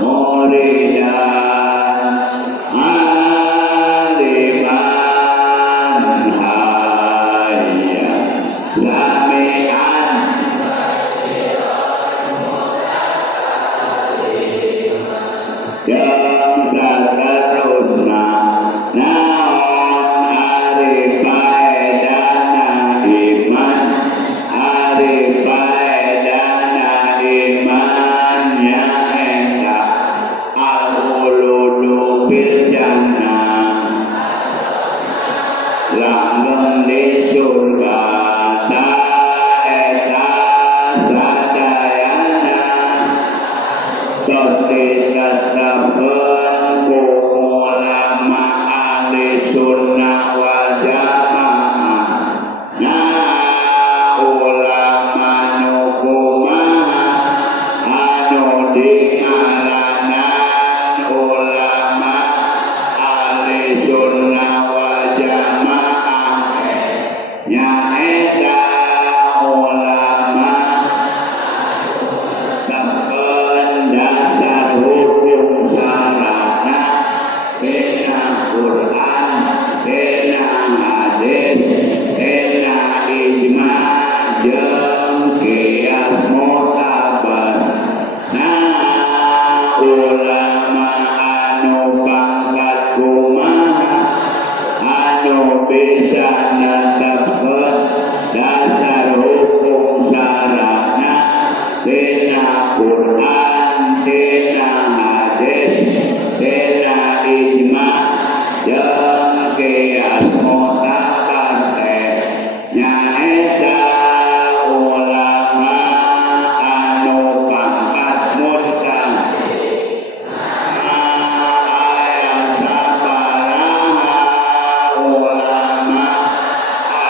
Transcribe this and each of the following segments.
Morena jeung saterusna naon ari paedana iman ari paedana iman nyaeta al-uludu bil jannah langgeng di surga taeta sadayana tetapkeun ku ulama ahli sunnah wal jamaah nah ulama nu kumaha anu dingaranan ulama ahli sunnah wal jamaah nyaeta ulama tepen dasar hukum sarana kena Quran kena hadis kena ijma jeung qiyas mu'tabar nah ulama anu pangkat kumaha anu bisa netepkeun dasar hukum sarana kena Quran kena hadis kena ijma jeung qiyas mu'tabar teh nyaeta ulama anu pangkat mujtahid aya sabaraha ulama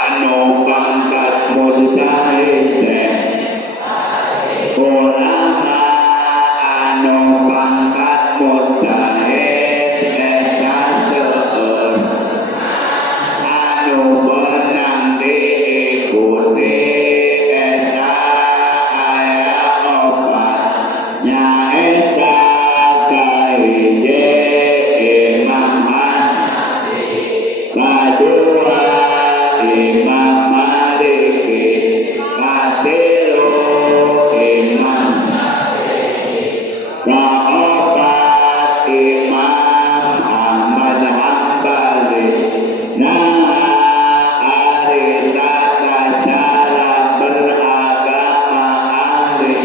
anu pangkat mujtahid teh ulama anu pangkat mujtahid eta seueur anu beunang diikuti eta aya opat nyaeta kahiji Imam Hanafi kadua Imam Maliki katilu Imam kaopat Imam Ahmad Hambali nah ari tata cara beragama ahli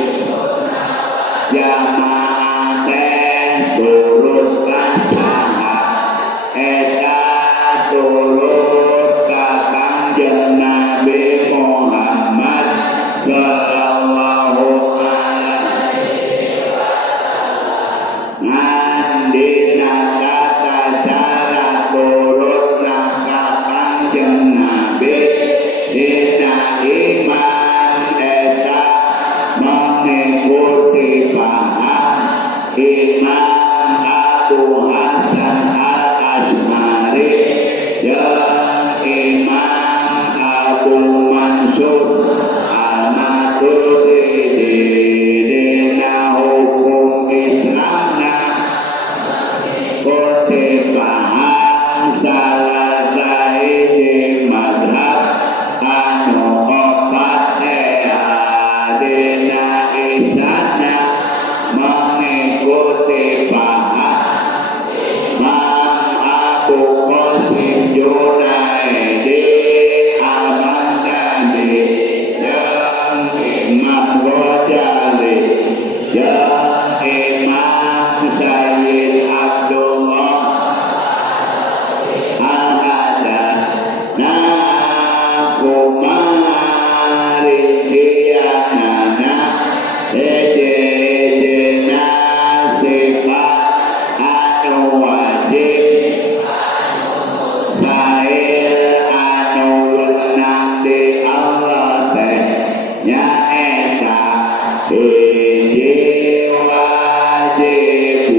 jamaah teh turut kasaha eta turut ka Kangjeng Nabi Muhammad sallallahu alaihi wasallam dina tata cara turutna ka Kangjeng Nabi dina iman eta mengikuti paham Imam Abu Hasan al-Asy'ari jeung Imam Abu Mansur al-Maturidi dina hukum Islamna kuti paham salah sahiji madhab anu opat dina isana mengikuti paham Imam Abu Qasim Junaidi al-Baghdadi jeung Imam Ghazali jeung Imam Sayyid Abdullah al-Haddad nah kumari tianana ejejena sifat anu wajib sair anu wenang di Allah teh nyaeta hiji wajib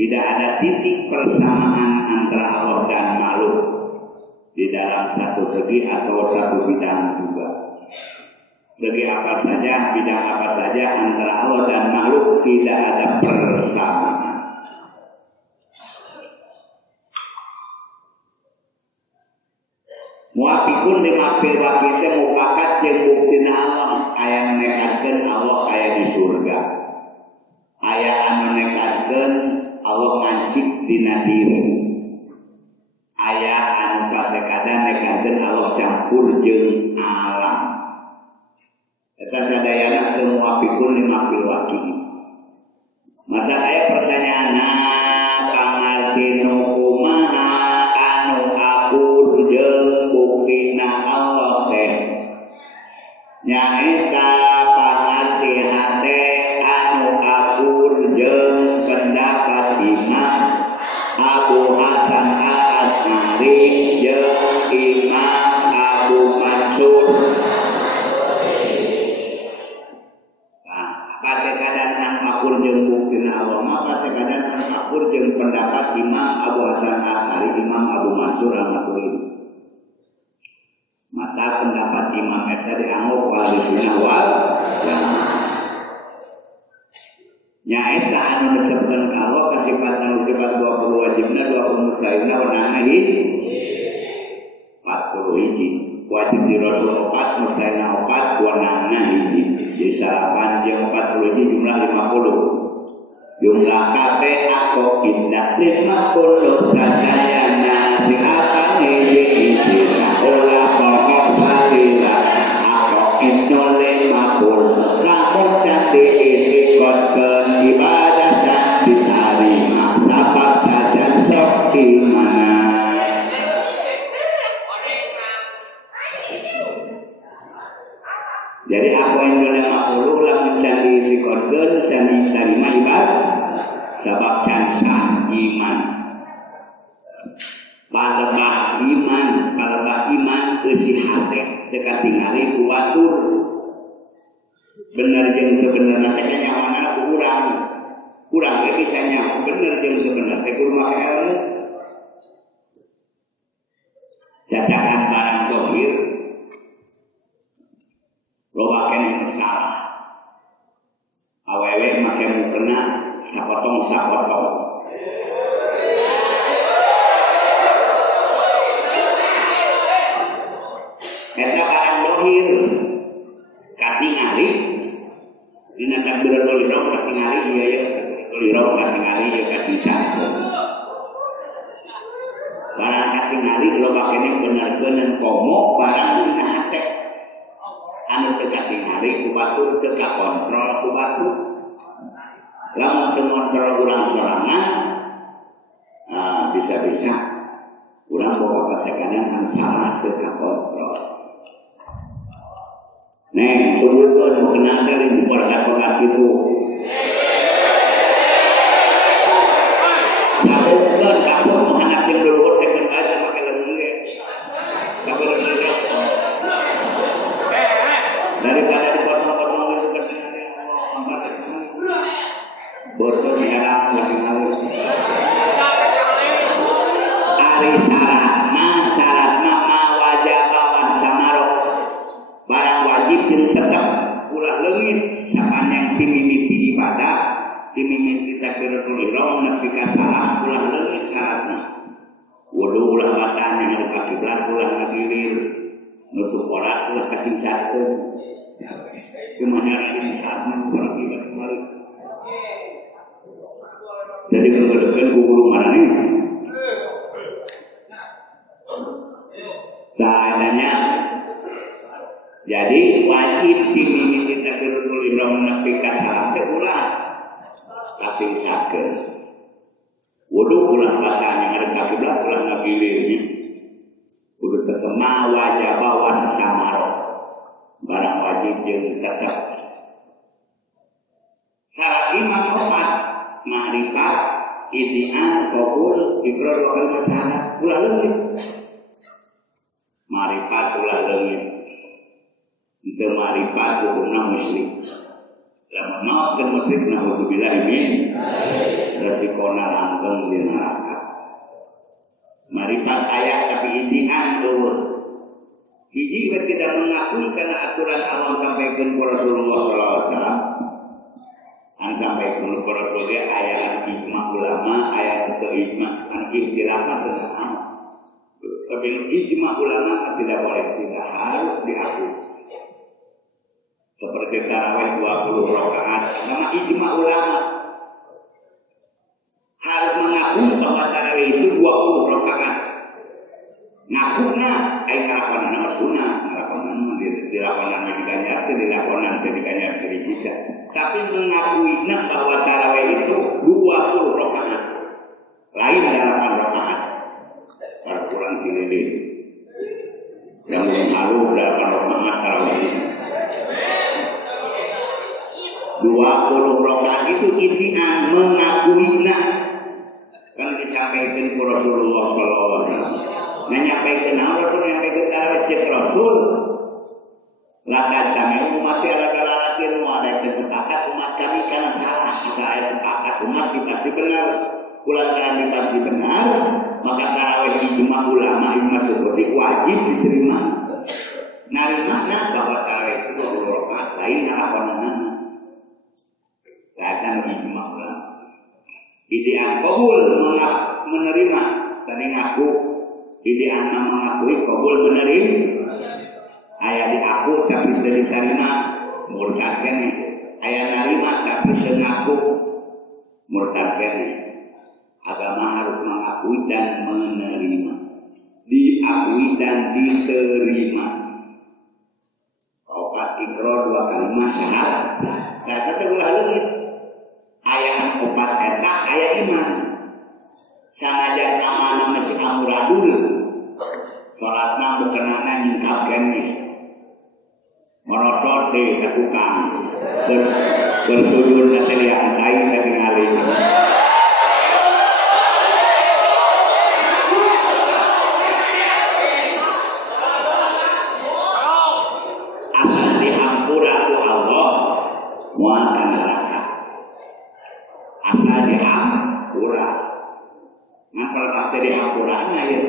Tidak ada titik persamaan antara Allah dan makhluk di dalam satu segi atau satu bidang juga. Segi apa saja, bidang apa saja antara Allah dan makhluk tidak ada persamaan. wakil-wakil teh mufakat jeung buktina Allah aya nu nekatkeun Allah aya di surga. Aya anu nekatkeun Allah ngancik dina diri. Aya anu kadang-kadang nekatkeun Allah campur jeung alam. Eta sadayana teu muafiqun lima fil wakil. Maka aya pertanyaanna pangartinu kumaha anu akur jeung buktina Allah teh nyaeta pangarti hate anu akur jeung pendapat Imam Abu Hasan Al-Asy'ari jeung Imam Abu Mansur. Kadang-kadang akur jeung buktina Allah maka kadang-kadang akur jeung pendapat Imam Abu Hasan Al-Asy'ari, Imam Abu Mansur Al-Maturidi. Maka pendapat Imam eta dianggap wal sunnah wal jamaah. Nyaeta anu netepkeun ka Allah kasifatan sifat 20 wajibna 20 mustahilna warnana 40 hiji. Wajib di Rasul 4, mustahilna 4, warnana hiji. Jadi salapan jeung 40 hiji jumlah 50. Jumlah kabeh aku indah 50 sadayana siapa hiji sira olah pokok salila aku indah 50 lamun jadi ikutkeun ibadah dan diterima sabab dan sok imana. Jadi aku yang boleh makhluk lah mencari rekorder dan diterima ibadah sebab cansan iman. Balebah iman kesi hati dekat tinggali kuatur. Bener jeung sebenarnya teh nyawana kurang lagi saya bener jeung sebenarnya kudu make ilmu. Cacakan barang zahir loba kene salah. Awewe make mukena sapotong. Eta barang zahir katingali dina takbiratul ihram katingali ieu ya ihram katingali ieu katingali. Barang katingali loba kene benerkeun komo barang dina hate. Anu teu katingali ku batur teu kakontrol ku batur. Lamun teu kontrol urang sorangan bisa-bisa urang boga patekanan anu salah teu kakontrol. Nih, tunggu mau kenal dari pokat itu. Kamu menghadapi dulu tekan aja pakai lembu. Kamu lembu. Daripada dipotong-potong seperti ini, botol merah lagi halus. Ari syarat wajah bawah samarok. Barang wajib yang tetap ulah leungit sapanjang timimiti ibadah, timimiti takbiratul ihram nepi ka salat ulah leungit syaratna. Wudu ulah batal yang harus kiblat ulah ngagilir, nutup aurat ulah kacingcakeun. Kumaha ini saatna ulah kiblat kembali. Jadi kemudian guru marane. Seadanya jadi wajib dimimiti takbiratul ihram nepi ka salat teh ulah tapi sakeun. Wudu ulah batal yang ada kiblat ulah ngagilir. Kudu tetema wajib bawa samaro. Barang wajib jeung tetep. Syarat iman 4 ma'rifat, idian, qabul, iqrar wa masalah ulah leungit. Ma'rifat ulah leungit. Itu ma'rifat hukumna musyrik. Lamun maot dan musyrik naudzubillah min resikona langgeng di neraka. Ma'rifat ayat tapi idian tuh. Hiji tidak mengakui karena aturan Allah sampaikan kepada Rasulullah SAW. Sampaikan kepada Rasulullah ayat ijma ulama, ayat itu ijma, istilahnya tentang Tapi ijma ulama tidak boleh, tidak harus diakui. Seperti tarawih 20 rakaat, nama ijma ulama harus mengakui bahwa tarawih itu 20 rakaat. Ngakuna, aing ngelakonan nama sunnah, ngelakonan dilakonan medikanya, dilakonan medikanya sedikit. Tapi mengakui bahwa tarawih itu 20 rakaat, lain 8 rakaat. Kalau kurang kiri yang lalu 8 rakaat tarawih. 20 rakaat itu intinya mengakui kan disampaikan ke Rasulullah SAW. Menyampaikan Rasul menyampaikan tarawih cek Rasul. Lakat kami umat ala kalalatin ada kesepakat umat kami karena salah. Saya sepakat umat pasti benar. Kulantaran pasti benar, maka tarawih ijma ulama ijma seperti wajib diterima. Narimana bahwa tarawih itu 20 rakaat lain apa-apa. Akan ijma ulama. Idean kabul menerima tadi ngaku. Idean mengakui kabul menerima. Ayah diaku tapi sudah diterima murtadkan. Ayah narima tapi sudah ngaku murtadkan. Agama harus mengakui dan menerima. Diakui dan diterima. Opat ikrar 2 kalimat syahadat. Kata tegulah lagi. Ayah opat eta ayah iman. Sanajan amanah masih amuradul. Salatna berkenana nyingkapkan nih. Merosot deh tukang. Bersujud nanti diantai dari ngalih. Asal dihampura ku Allah muakan neraka. Asal dihampura. Nah kalau pasti dihampuranya ya.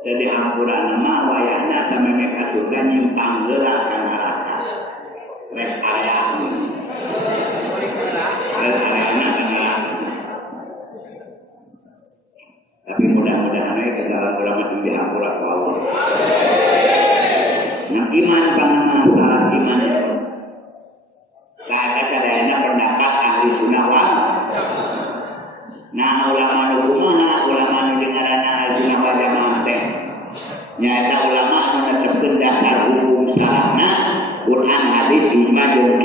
Jadi hampura nama wayahna sama mereka surga nyimpang gelak ke neraka. Res area areana ke neraka. Tapi mudah-mudahan kesalahan kurang masih dihampura ke Allah. Nah iman panama salah iman. Kata sadayana pendapat ahli sunnah wal. Nah ulama nukumaha ulama nusingarana ahli sunnah wal jamaah teh. Nyata ulama menetapkan dasar hukum syaratna Quran hadis ijma jeung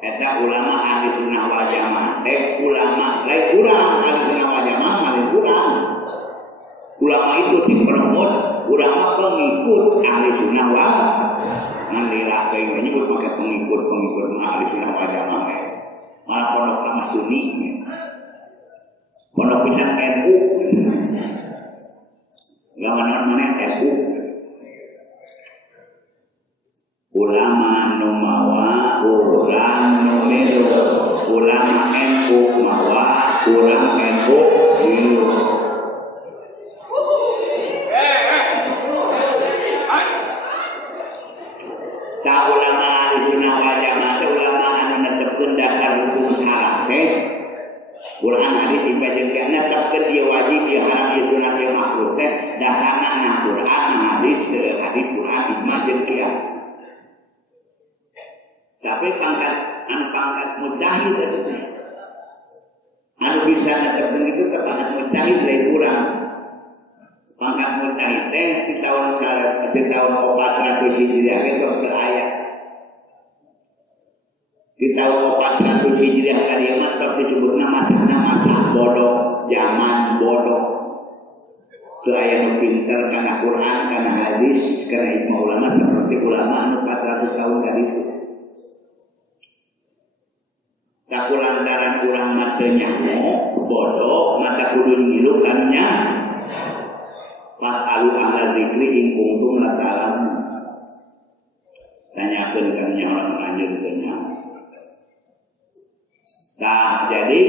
eta ulama ahli sunnah wal jamaah teh ulama lain urang ahli sunnah wal jamaah lain urang. Ulama itu dipromos ulama pengikut ahli sunnah wal nanti lah kayak menyebut pakai pengikut ahli sunnah wal jamaah malah pondok nama sunni pondok pisan NU nggak mana NU ulama nu mawa urang nu milu ulama NU mawa urang NU milu. Tak ulama ahli sunnah wal jamaah ulama anu netepkeun dasar hukum syarat teh Quran hadis ibadah kana netepkeun dia wajib dia haram dia sunat dia makruh teh dasarna na Quran hadis Quran ijma jeung qiyas. Tapi pangkat mujtahid anu bisa netepkeun itu pangkat mujtahid lain kurang. Pangkat mujtahid teh di tahun 400 Hijriah geus ke ayat. Di tahun 400 Hijriah kadieu mah tos disebutna masa bodoh, zaman bodoh. Teu aya nu pinter kana Quran, kana hadis, kana ijma ulama seperti ulama anu 400 tahun tadi itu. Tak lantaran urang mah teu nyaho, bodoh, mata kudu ngilu kan nya. Fasalu ahla dzikri in kuntum la ta'lamun. Tanyakeun ka nya orang lanjut tanya. Nah, jadi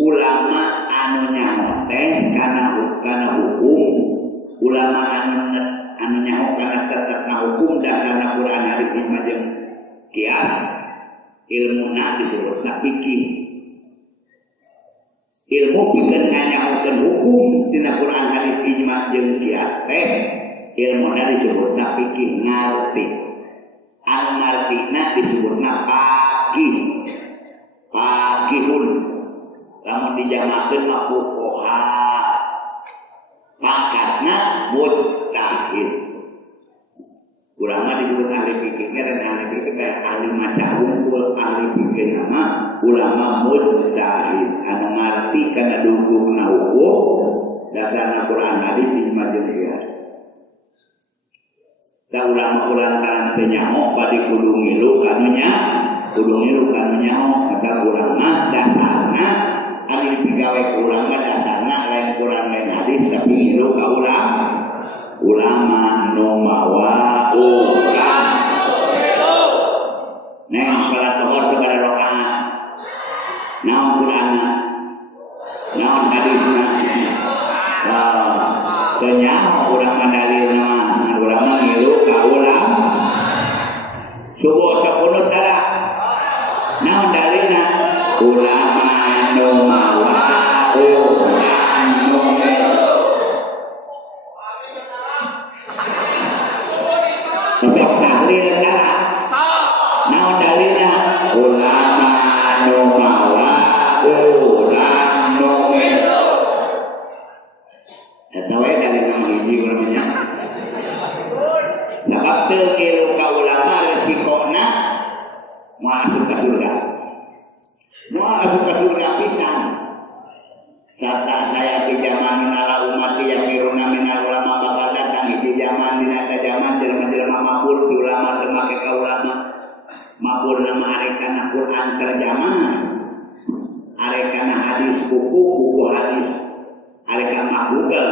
ulama anu nyaho teh kana hukum, ulama anu nyaho kana tetepna hukum dasarna Quran hadis ijma jeung qiyas, ilmuna disebutna fikih. ilmu pikeun nganyahokeun hukum tina Quran hadis ijma jeung qiyas teh ilmuna disebutna fikih ngarti. Anu ngartina disebutna faqihun. Lamun dijamakeun mah fuqaha. Pangkatna mujtahid. Urang mah disebut ahli fikih dan ahli fikih kayak ahli maca unggul, ahli fikih nama ulama mujtahid anu ngarti kana dugungna hukum dasarna Quran hadis ijma jeung qiyas. Da ulama lantaran teu nyaho bade kudu ngilu kanunya, maka ulama dasarna ahli pigawe ulama dasarna lain Quran lain hadis tapi ngilu ka ulama nu mawa urang. Neng salat zuhur sabaraha rakaat? Naon Qur'anna? Naon hadisna? Teu nyaho urang mandalilna mah, urang mah ngilu ka ulama. Subuh 10 tara. Naon dalilna? Ulama nu mawa urang nu Sebab tahlil darah. Naon dalilna? Ulama nu mawa urang nu melu. Eta we dalilna hiji ulamanya. Sabab teu ngilu ka ulama resikona moal asup ka surga. Moal asup ka surga pisan. Kata saya di zaman minala umat yang kiruna minal ulama bakal datang di zaman dinata zaman jelema-jelema mabur di ulama termake ka ulama mabur nama arekana Quran terjemah arekana hadis buku hadis arekana mahbuga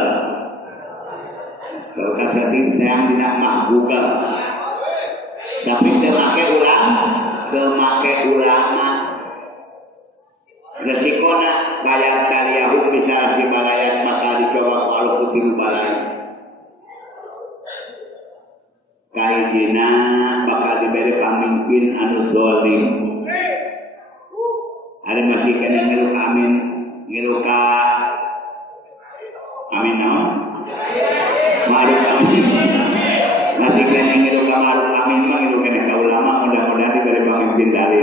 kalau kasih yang tidak mahbuga tapi termake ulama resikona bayar karyahu bisa si balayat bakal dicoba walau putih balai kaidina bakal diberi pamimpin anu zalim ada masih kena ngilu ka amin naon maruf amin masih kena ngilu ka maruf amin mah ngilu kena ka ulama mudah-mudahan diberi pamimpin dari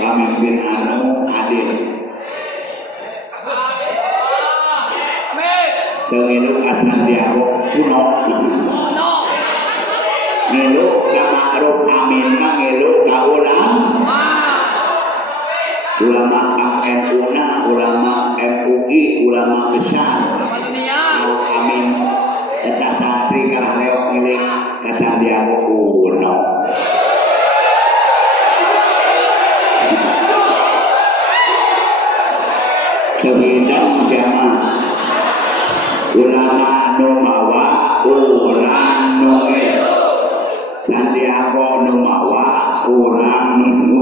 pamimpin anu adil. Ngilu asal diago kuno. Ngilu ka ma'ruf amin mah ngilu ka ulama. Ulama MUNA, ulama MUI, ulama besar. Amin. Eta santri kalah reok ngiling ka Sandiago Uno. Kebidang siapa? Ulama nu mawa urang nu Sandiago nu mawa urang nu.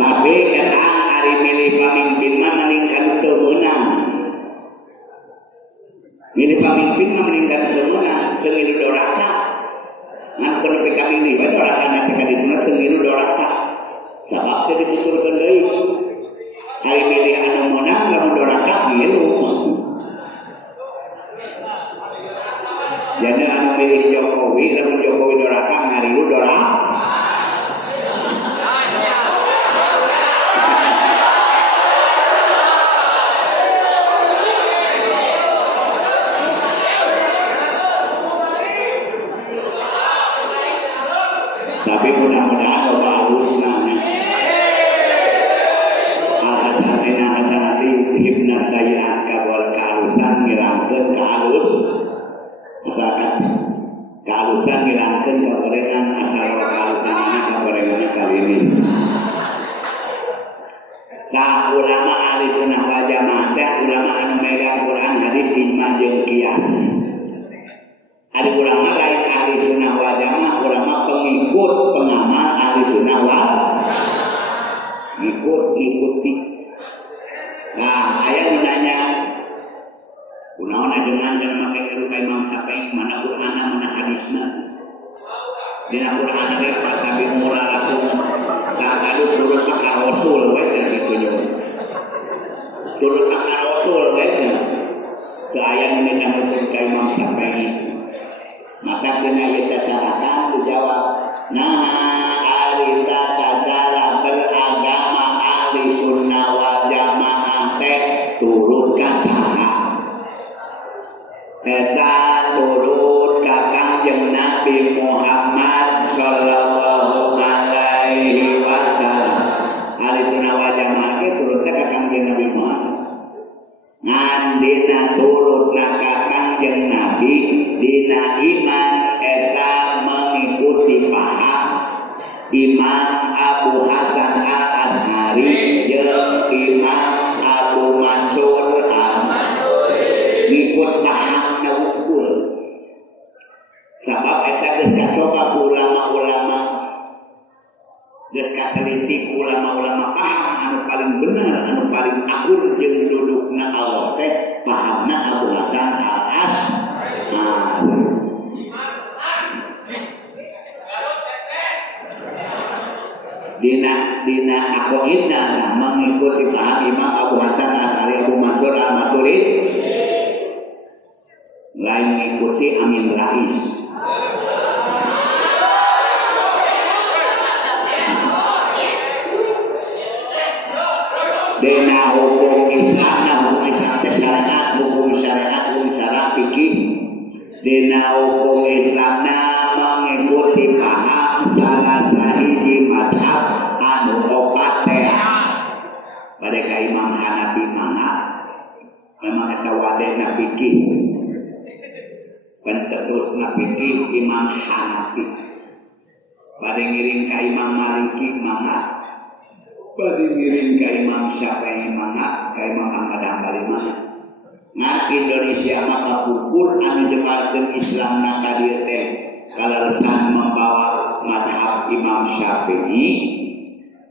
Tapi kata hari milih pamimpin mah meningkat teu meunang. Milih pamimpin mah meningkat teu meunang, teu ngilu doraka. Ngan kono PKB ini, bae doraka PKB dina teu ngilu doraka. Sabab teu dituturkeun deui. Hari milih anu meunang lamun doraka ngilu. Jadi anu milih Jokowi, lamun Jokowi doraka ngarilu doraka. Tapi mudah-mudahan bagus nanya. Al-Hasanina hasanati hibna sayyi'at kabul kehalusan ngirangkeun kehalus. Misalkan kehalusan ngirangkeun kegorengan asal kehalusan ini kegorengan kali ini. Nah ulama ahli sunnah wal jamaah teh ulama anu megang Quran hadis ijma jeung qiyas. Ada ulama lain ahli sunnah wal jamaah, ulama pengikut pengamal ahli sunnah wal ikuti. Nah, ayah menanya Kunaon ajengan dan make rupa Imam Syafi'i mana Qur'an mana hadisna. Dina Qur'an ge pasabi mulalakum kadu turut ka Rasul we kitu nya. Turut ka Rasul we nya. Teu aya nu ditanggung ka Imam Syafi'i. Maka dina ieu tacarakan dijawab, nah ari tacara beragama ahli sunnah wal jamaah teh turut ka saha? Eta turut ka Kanjeng Nabi Muhammad sallallahu alaihi wasallam. Ahli sunnah wal jamaah teh turut ka Kanjeng Nabi Muhammad. Ngan dina turut ka Kanjeng Nabi dina iman eta mengikuti paham Imam Abu Hasan Al-Asy'ari jeung Imam Abu Mansur Al-Maturidi ngikut paham nawukul. Sabab eta geus kacoba ulama-ulama geus kateliti ulama-ulama paham anu paling bener anu paling akur jeung dudukna Allah teh pahamna Abu Hasan Al-Asy'ari. Dina aqidna mengikuti paham Imam Abu Hasan Al-Asy'ari Abu Mansur Al-Maturidi lain mengikuti Amin Rais. Dina hukum Islam, hukum syariat, hukum syariat fikih. Dina hukum Islamna mengikuti paham salah sahiji mazhab anu opat teh. Pada ka Imam Hanafi mangga memang eta wadena fikih. Pencetusna fikih Imam Hanafi. Pada ngiring ka Imam Maliki mangga. Pada ngiring ka Imam Syafi'i mangga, ka Imam Ahmad Hambali mangga. Nah Indonesia maka pukul anu jemaatkeun Islam na ka dieu teh kalalesan membawa mazhab Imam Syafi'i,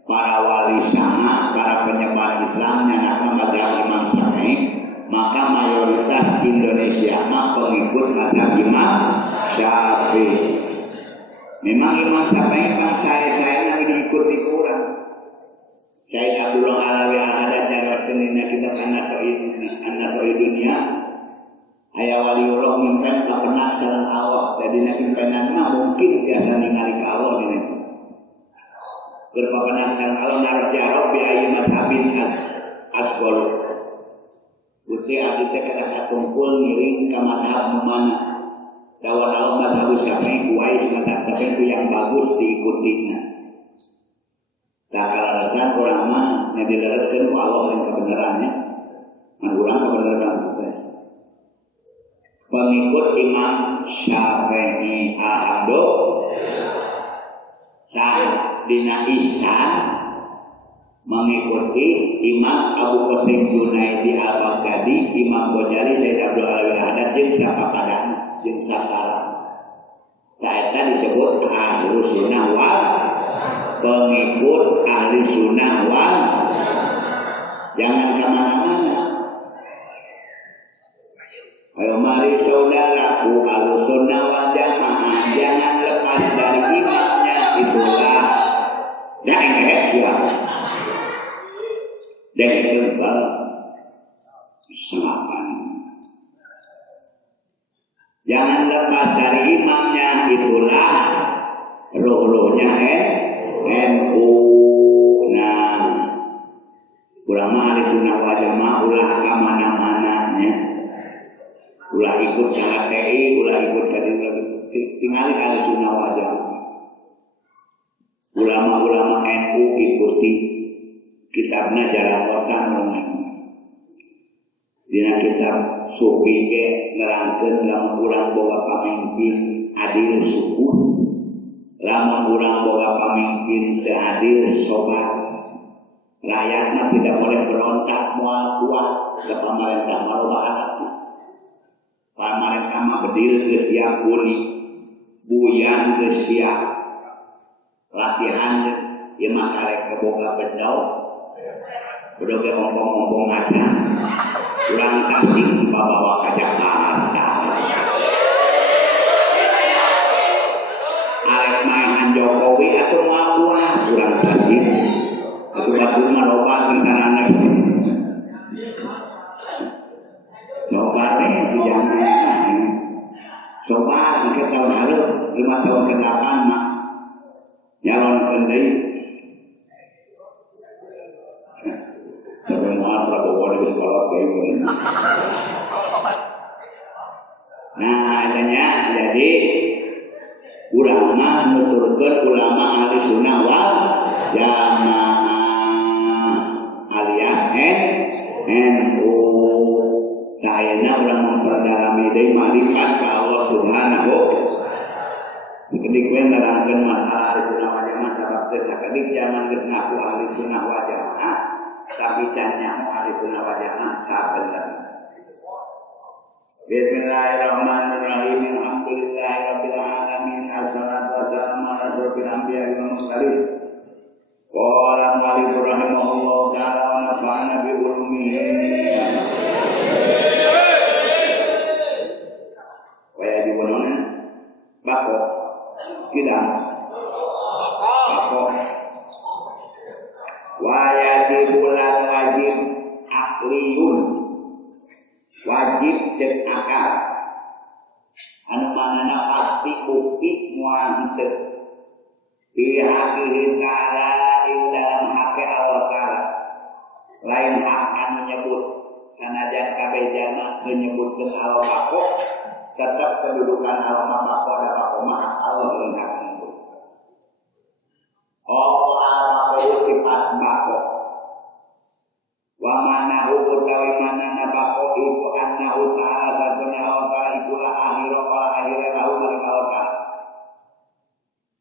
para wali sama, para penyebar Islam nyanakan mazhab Imam Syafi'i, maka mayoritas Indonesia mah pengikut mazhab Imam Syafi'i. Memang Imam Syafi'i kan saya nabi diikuti kurang. Syed Abdullah Alawi Al-Hadad jawab kenina kita An-Nasoi dunia. Aya waliullah mimpen tak pernah salah Allah. Jadi pimpinan mah mungkin biasa ningali ka Allah ini. Berpapanan salah Allah naruh jarok bi ayyi mazhabin asqal. Gusti abdi teh kada kumpul ngiring ka mazhab mana. Dawan Allah mazhab Syafi'i kuais mazhab Syafi'i yang bagus diikutinya. Tak kalalasan orang mah yang dilereskan Allah yang kebenarannya, orang kebenaran kita. Pengikut Imam Syafi'i alhamdulillah. Saat dina ihsan mengikuti Imam Abu Qasim Junaidi Al-Baghdadi, Imam Ghazali, Syed Abdul Alawi Al-Hadad jeung sapapadah jeung sasaran. Saeta disebut Ahlus Sunnah wal pengikut ahli sunnah wal. Jangan kemana-mana. Ayo mari saudaraku ahli sunnah wal jamaah, jangan lepas dari imamnya. Itulah dengek siapa dengek kebal selapan. Jangan lepas dari imamnya. Itulah roh-rohnya NU. Nah, ulama ahli sunnah wal jamaah ulah ka mana-mananya. Ulah ikut HTI, ulah ikut tinggal ahli sunnah wal jamaah. Ulama-ulama NU ikuti kitabna Jalan Rotan dina kitab sufi ge nerangkeun lamun urang boga pamimpin adil suku, lamun urang boga pamimpin teu adil sobat, rakyatna tidak boleh berontak moal kuat ke pamarentah maloba. Pamarentah mah berdiri geus siap kuli, buyang geus siap, latihan ieu mah karek boga bedog, bedog ge ngomong-ngomong aja. kurang kasih bawa ke Jakarta. Arek mainan Jokowi atau buah kurang kasih. Atau kasih malobat karena anak. Coba nih jangan. Coba kita tahun lalu 5 tahun ke depan mah nyalon kendai. Bagaimana Prabowo di sekolah kayak nah adanya jadi ulama nuturkeun ulama ahli sunnah wal jamaah alias NU. Kayaknya orang memperdalami dari malikat ke Allah Subhanahu. Kedik we nerangkeun masalah ahli sunnah wal jamaah sabab teh sakedik zaman geus ngaku ahli sunnah wal jamaah tapi tanya ahli sunnah wal jamaah sabenerna. Bismillahirrahmanirrahim. Alhamdulillahirabbil alamin. Assalatu wassalamu ala asyrofil anbiya'i wal mursalin. Qala al-mu'allif rahimahullah ta'ala wa nafa'ana bi ulumihi. Waya di bononan bako kidang bako waya di bulan wajib akliyun wajib cek akal anu manana pasti upi moal henteu bihaqihi ta'ala dalam hak Allah Ta'ala lain hak anu nyebut sanajan kabeh jalma menyebutkeun Allah bako tetap kedudukan Allah bako da bako mah Allah lengkap itu. Allah bako sifat bako wa manahu utawi manana bako itu annahu ta'ala satuna Allah ikulah akhirah wala akhirah lahu maring Allah Ta'ala.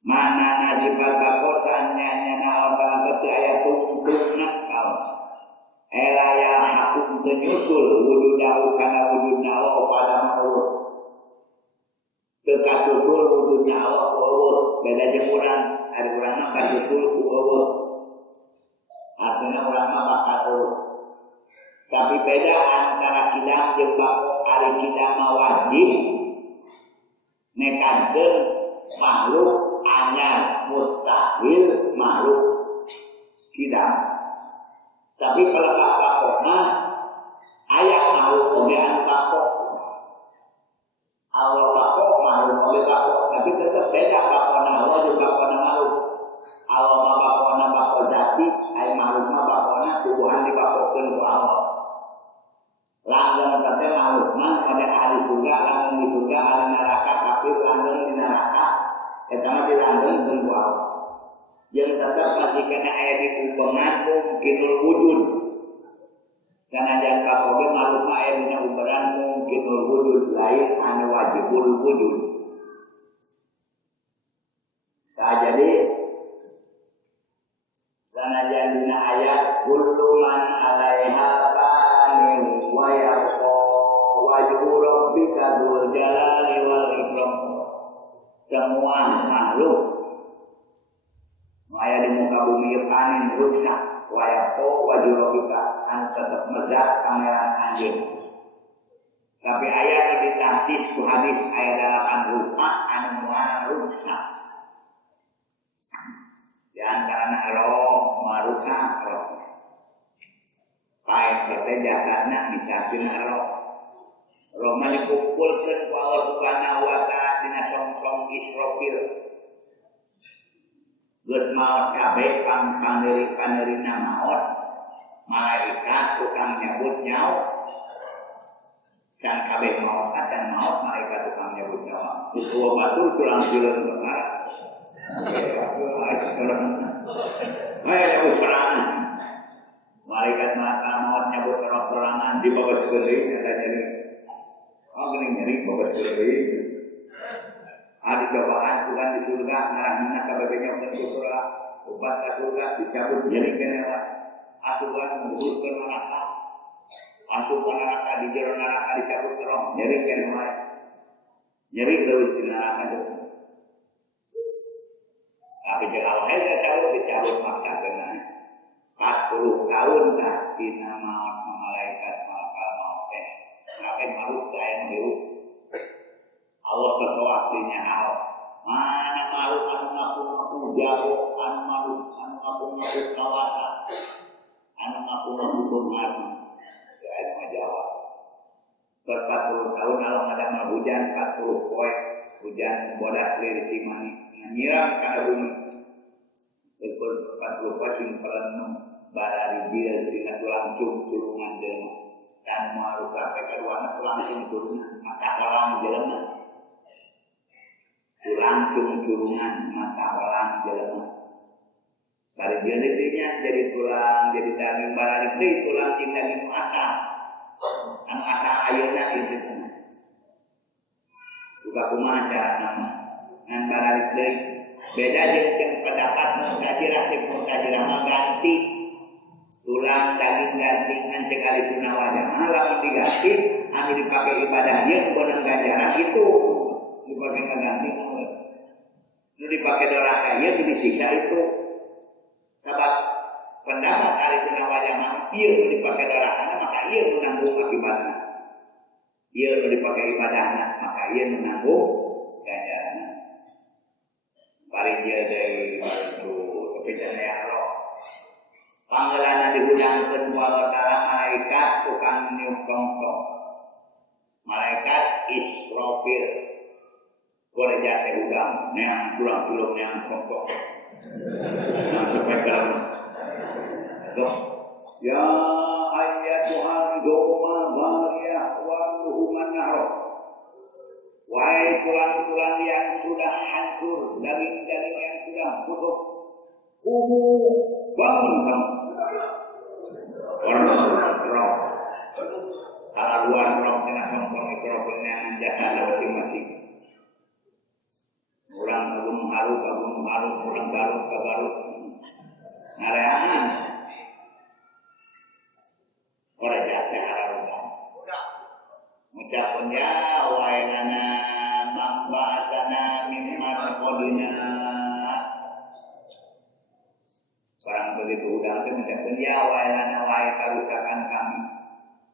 Manana sifat bako sanyanya Allah teu aya tungkungna Allah. Ela ya hakum tenyusul wujudahu kana wujudna Allah pada makhluk. Kekasusul wujudnya Allah ku Allah. Beda jeung urang, ari urang mah kasusul ku Allah. Artinya urang mah bakal Allah. Tapi beda antara kidang jeung bako ari kidang mah wajib nekadkeun makhluk anyar mustahil makhluk kidang. Tapi pelekah bako mah aya makhluk oge anu bako. Allah bako makhluk oge bako, tapi tetap beda bakona Allah jeung bakona makhluk. Allah mah bakona bako jati, aya makhluk mah bakona tubuhan dibakokeun ku Allah. Langgeng teh makhluk mah pada ahli surga, langgeng di surga, ahli neraka, kafir langgeng di neraka, eta mah dilanggengkeun ku Allah. Yang tetap masih kena ayat diubangan mungkinul wujud karena jangka kobe makhluk ayatnya ubaran mungkinul wujud lain anu wajibul wujud. Nah jadi karena jandina ayat kullu man alaiha fanin wa yabqa wajhu rabbika dzul jalali wal ikram. Semua makhluk maya di muka bumi panin rusak wayako wajurobika an tetap mezat kameran anjing. Tapi ayat ini taksis ku hadis ayat 8 rupa anu muana rusak. Di antara roh marusak roh. Kain kete jasadna misalkan roh. Roh mah dikumpulkeun ku Allah Subhanahu wa ta'ala dina song-song Israfil. Geus maot kabeh paneri-panerina maot malaikat tukang nyebut nyawa kan kabeh maot kan maot malaikat tukang nyebut nyawa geus dua batu tulang sileun bakal nyebut perangan malaikat maot nyebut perangan di bawah seueuy kata nyeri geuning nyeri bawah seueuy ada cobaan Tuhan di surga, narahina kabehnya untuk surga, obat ke surga dicabut jadi kenela, asuhan menggugurkan neraka, asuhan neraka di jero neraka dicabut terong, jadi kenela, jadi terus di neraka itu. Tapi kalau saya dicabut maksa kena 40 tahun tak di nama malaikat malakal maut. Sampai makhluk saya biru. Allah kesuatinya hal. Mana makhluk anu ngaku-ngaku jago, anu makhluk anu ngaku-ngaku kawasan, anu ngaku-ngaku bermati. Saya menjawab. 40 tahun Allah ada hujan 40 poin, hujan bodas lirik imani, nyiram kana bumi. Betul 40 pasing perenung barari dia dengan langsung turungan dengan dan makhluk sampai keduanya langsung turungan mata walang jelema. Langsung turungan mata walang jelema. Dari jenitinya jadi tulang, jadi daging barari deui tulang daging asam. Anu asam ayeuna itu sana. Buka kumaha cara nama. Ngan barari deui beda jeung pendapat mutajirah mah ganti tulang daging ganti ngan cek ari tuna wajah. Lamun diganti anu dipake ibadah ieu keunang ganjaran itu dipake ganti. Nu dipake doraka ieu disiksa itu. Sebab pendapat ari tuna wajah mah ieu nu dipake doraka maka ieu menanggung akibatna. Ieu nu dipake ibadahna maka ieu menanggung ganjaranna. Bari dia dari itu kepikiran ya Allah. Panggilan dihudangkeun ku Allah Ta'ala malaikat tukang niup tongtong. Malaikat Israfil. Boleh jatuh udang, neang pulang-pulang neang tongtong. Nah, sepekal. Ya ayyatuhan doma bariyah wa luhuman nahroh. Wahai tulang-tulang yang sudah hancur, daging-daging yang sudah putus, bangun kamu. Roh, kalau luar roh dengan ngomong mikrofon yang jahat masing-masing. Orang kabung halu, orang garuk. Ngareangan. Orang jatuh harapan. Ucapun ya wailana mambasana mimman qadina. Orang begitu udang itu ucapun ya wailana wahai karusakan kami.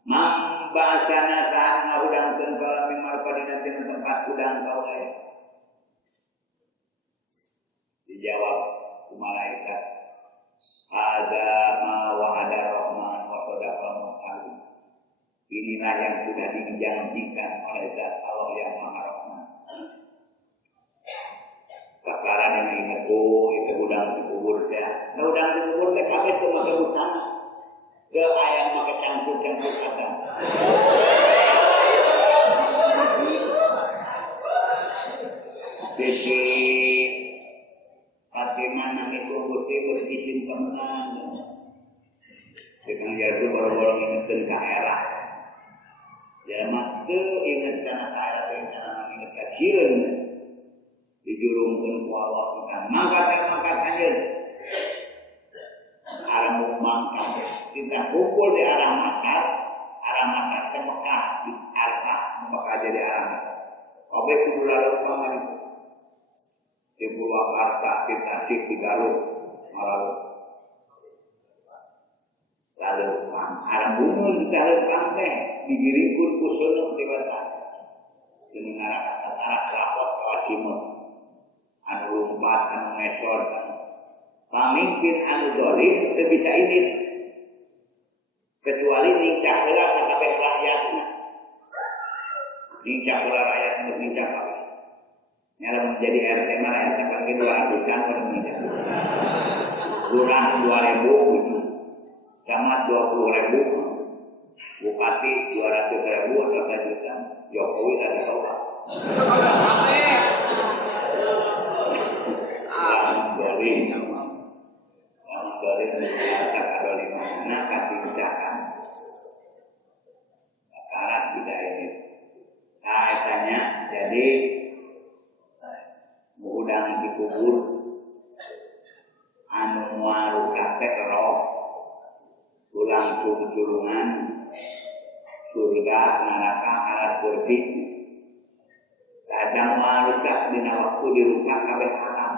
Mambasana saat ngudangkeun ka mimman qadina di tempat udang kau lain. Dijawab ku malaikat. Hadza ma wa'ada rahman wa sadaqa mursalin. Inilah yang sudah dijanjikan oleh Zat Allah yang Maha Rahman. Sekarang yang ingat itu udang dikubur dah. Nah udang dikubur dah kami itu makan usana. Ke ayam makan campur kata. Jadi Fatimah nangis kubur itu disimpan. Dengan dia itu baru-baru ingatkan ke era. Ya maka ingat kana ayat ingat kasiran dijurungkeun ku Allah mangkat anjeun arah mangkat kita kumpul di arah masar teh Mekah di Arafah Mekah jadi arah obe kudu lalu pamari di Pulau Arta kita sik di Garut lalu arah bumi kita lempang teh digiringkeun ku sunuk di batas dengan arah rapot kawasimut anu lumpat anu ngesor pamimpin anu dolim teu bisa ini kecuali nincak heula sakabeh rakyatna nincak heula rakyat nu nincak kabeh nyala menjadi RT mah RT panggil 200 kan nincak bulan 2000 camat 20.000 bupati 200.000 atau 1 juta Jokowi tadi tahu dari menjelaskan ada 5 anak kasih misalkan sekarang tidak ini katanya jadi udang dikubur anu muaru kakek roh tulang curungan surga neraka alat kursi kadang marusak dina waktu dirusak kabeh haram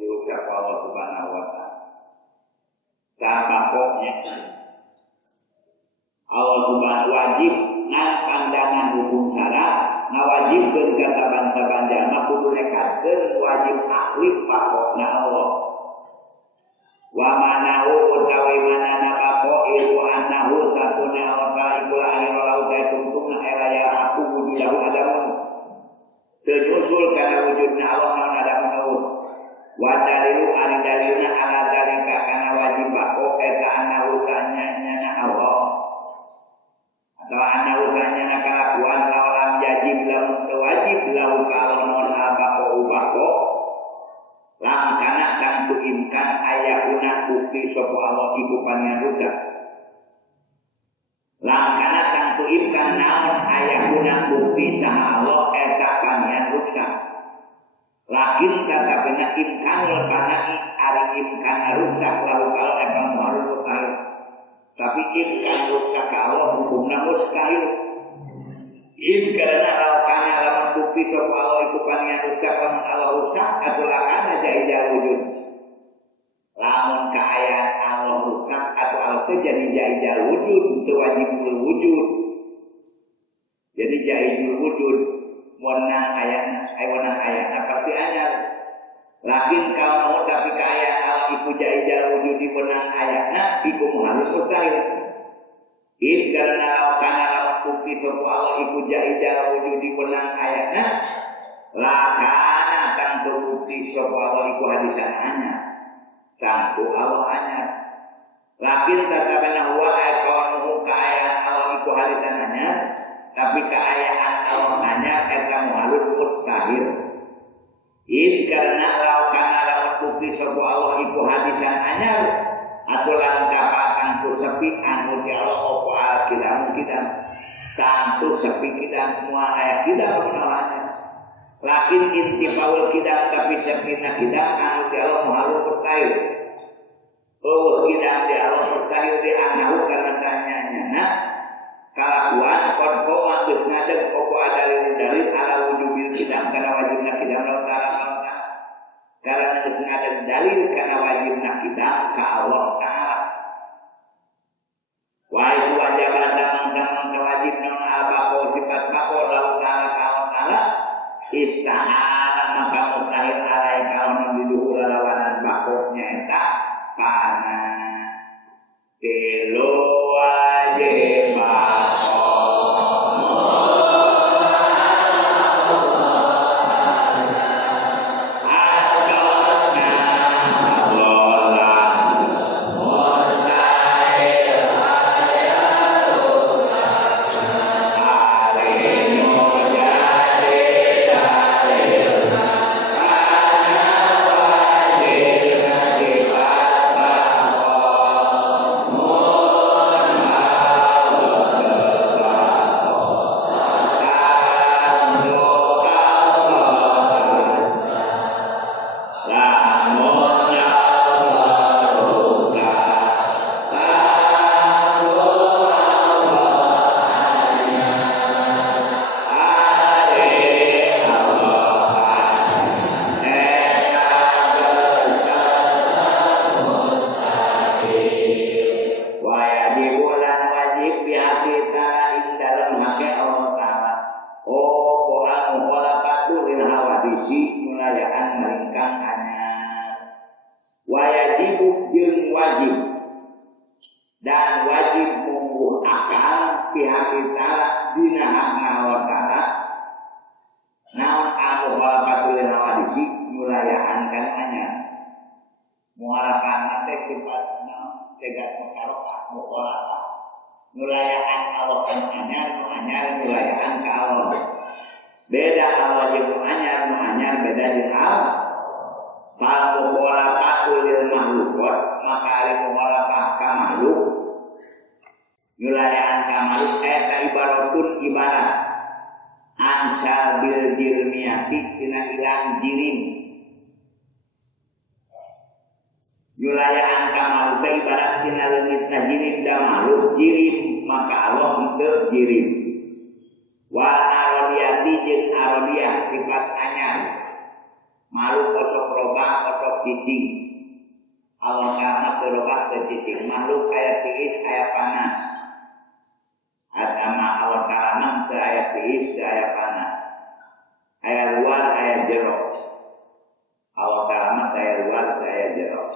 dirusak Allah Subhanahu wa taala pokoknya Allah Subhanahu wajib ngan pandangan hukum syara ngawajibkeun ka saban-saban jalma kudu nekatkeun wajib akhlif pakokna Allah. Wa manahu utawi manana bako itu anahu satuna Allah iku lahir laut tungtungna elaya aku wujudahu adamun tenyusul kana wujudna Allah naon adamun wa dalilu ari dalilna ala dalika kana wajib bako eta anahu tanyana Allah atau anahu tanyana kalakuan lawan jajib lamun wajib lahu kalau non bako bako langkana kang tuimkan ayahuna bukti sapa Allah iku panyaruda. Langkana kang tuimkan naon ayahuna bukti saha Allah eta panyaruda. Lakin katabena imkanul panai ari imkan rusak lalu kalau emang harus mustahil. Tapi imkan rusak Allah hukumna mustahil. Karena laukana lawan bukti sapa Allah iku panyaruda pan Allah rusak atau lakana jaijal wujud. Lamun kaayaan Allah rusak atau Allah jadi jaijal wujud itu wajibul wujud. Jadi jaijul wujud menang ayatna pasti anyar. Lakin kalau mau tapi kaayaan Allah iku jaijal wujud di menang ayatna iku harus mustahil. Karena laukana lawan bukti sapa Allah iku jaijal wujud di menang ayatna lakana tantu bukti sapa Allah iku hadisan anyar. Tantu Allah anyar. Lakin tatabana huwa ayatun kaayaan Allah iku hadisan anyar. Tapi keayaan Allah anyar eta muhalul mustahil. Karena laukana lawan bukti sapa Allah iku hadisan anyar atau langkapatan ku sepi anu di Allah opo alkitab kita tantu sepi kita semua ayat kita menolaknya. Lakin inti paul kita tapi sepina kita anu di Allah mahalu bertayu. Oh kita di Allah bertayu di anahu karena tanyanya. Nah kalakuan konko matus nasib opo adalil dalil ala wujubil kita karena wajibna kita melotara. Karena ada dalil karena wajibna kita ke Allah Ta'ala. Wa itu wajib sama wajib non abako sifat bako Allah Ta'ala ke Allah Ta'ala. Ista'ala maka mustahil alai kalau diduhur lawanan bakoknya eta karena telo wajib bako. Agama Allah Ta'ala mang aya tiis, aya panas. Aya luar, aya jero. Allah Ta'ala mang aya luar, aya jero.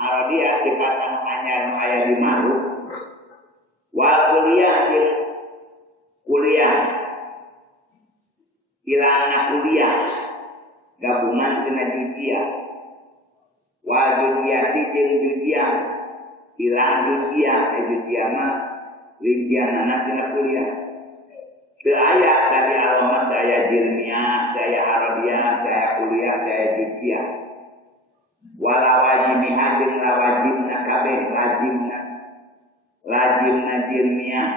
Aradia sifat anu anyar aya di makhluk. Wal kuliah ilana kuliah gabungan tina judia. Wal judiati jeung judia ilang judia mah rincianana tina kuliah. Teu aya dari alamat saya jirmiyah, saya arabiah, saya kuliah, saya judia. Wala wajibnya jeung lawajibna kabeh lajimna jirmiyah.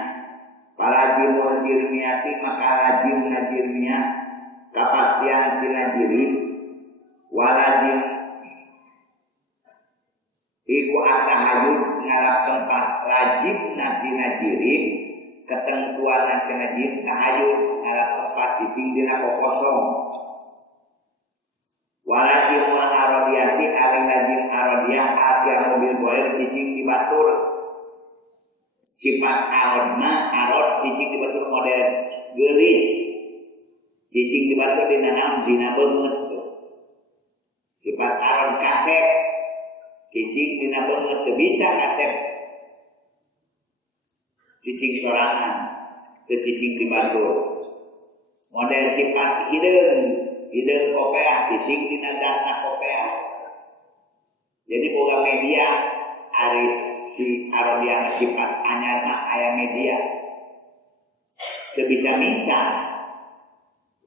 Palajimul jirmiyati maka lajimna jirmiyah kapastian tina jiri. Walajim iku atahayud ngarap tempat lajimna tina jiri ketentuan tina jiri tahayud ngarap tempat dipinggirna kosong. Walajimul arodiyati aring lajim arodiyah atia mobil boer cicing dibatur. Sifat arod cicing dibatur model gelis. Cicing dibatur dinanam dina beungeut. Sifat arod kasep. Cicing dina beungeut teu bisa kasep. Cicing sorangan teu cicing dibatur. Model sifat hideung kopea cicing dina dana kopea. Jadi boga media aris si arodia sifat anyar mah aya media. Teu bisa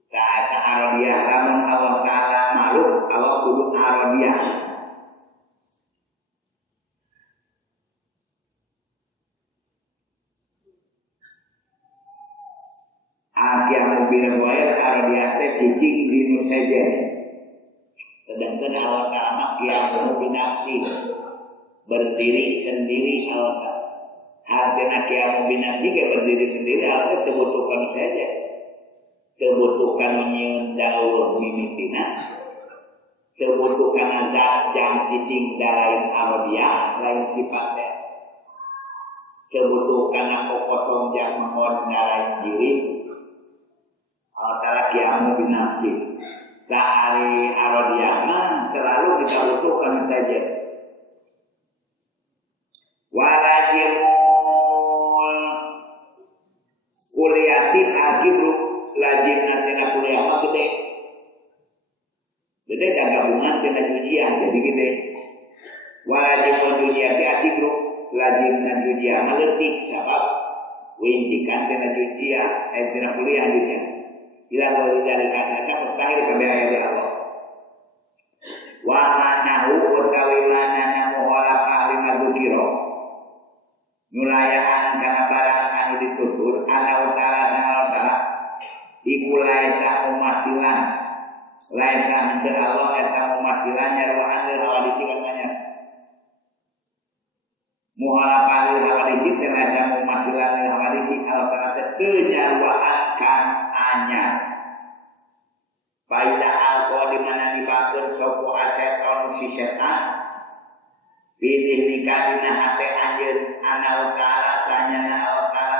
Kaasa arodia lamun Allah Ta'ala makhluk Allah kudu arodia. Akia mobil boer arodia teh cicing dinu sejen. Sedangkan Allah Ta'ala kia binafsi berdiri sendiri Allah Ta'ala. Artinya kia binafsi kia berdiri sendiri Allah terbutuhkan saja. Terbutuhkan nyeun dawuh mimitina. Terbutuhkan zat jang cicing lain arodia lain sifatnya. Terbutuhkan aku kosong jang mohon lain diri. Allah Ta'ala kia binafsi. Sehari arodia mah terlalu kita butuhkan saja. Walajimul kuliati agibru lajimna tina kuliah mah gede dan gabungan tina judiah jadi gede. Walajimul judiati agibru lajimna judiah mah leutik sabab winjikan tina judiah tina kuliah judiah. Bila boleh dari kata mustahil kabeh aya di Allah. Wa manahu utawi manana muhalaf ahli mazukiro. Nulayaan kana barang anu ditutur ana Ta'ala iku laisa umasilan. Laisa henteu Allah eta umasilan nyarwaan hawadisi katanya. Muhalaf ahli hawadisi teh laisa umasilan hawadisi Allah Ta'ala teu nyarwaan kan anyar. Faida alko di mana dibangun sopo aseton si setan. Pilih nikah dina hati anjeun ana Ta'ala sanyana Allah Ta'ala.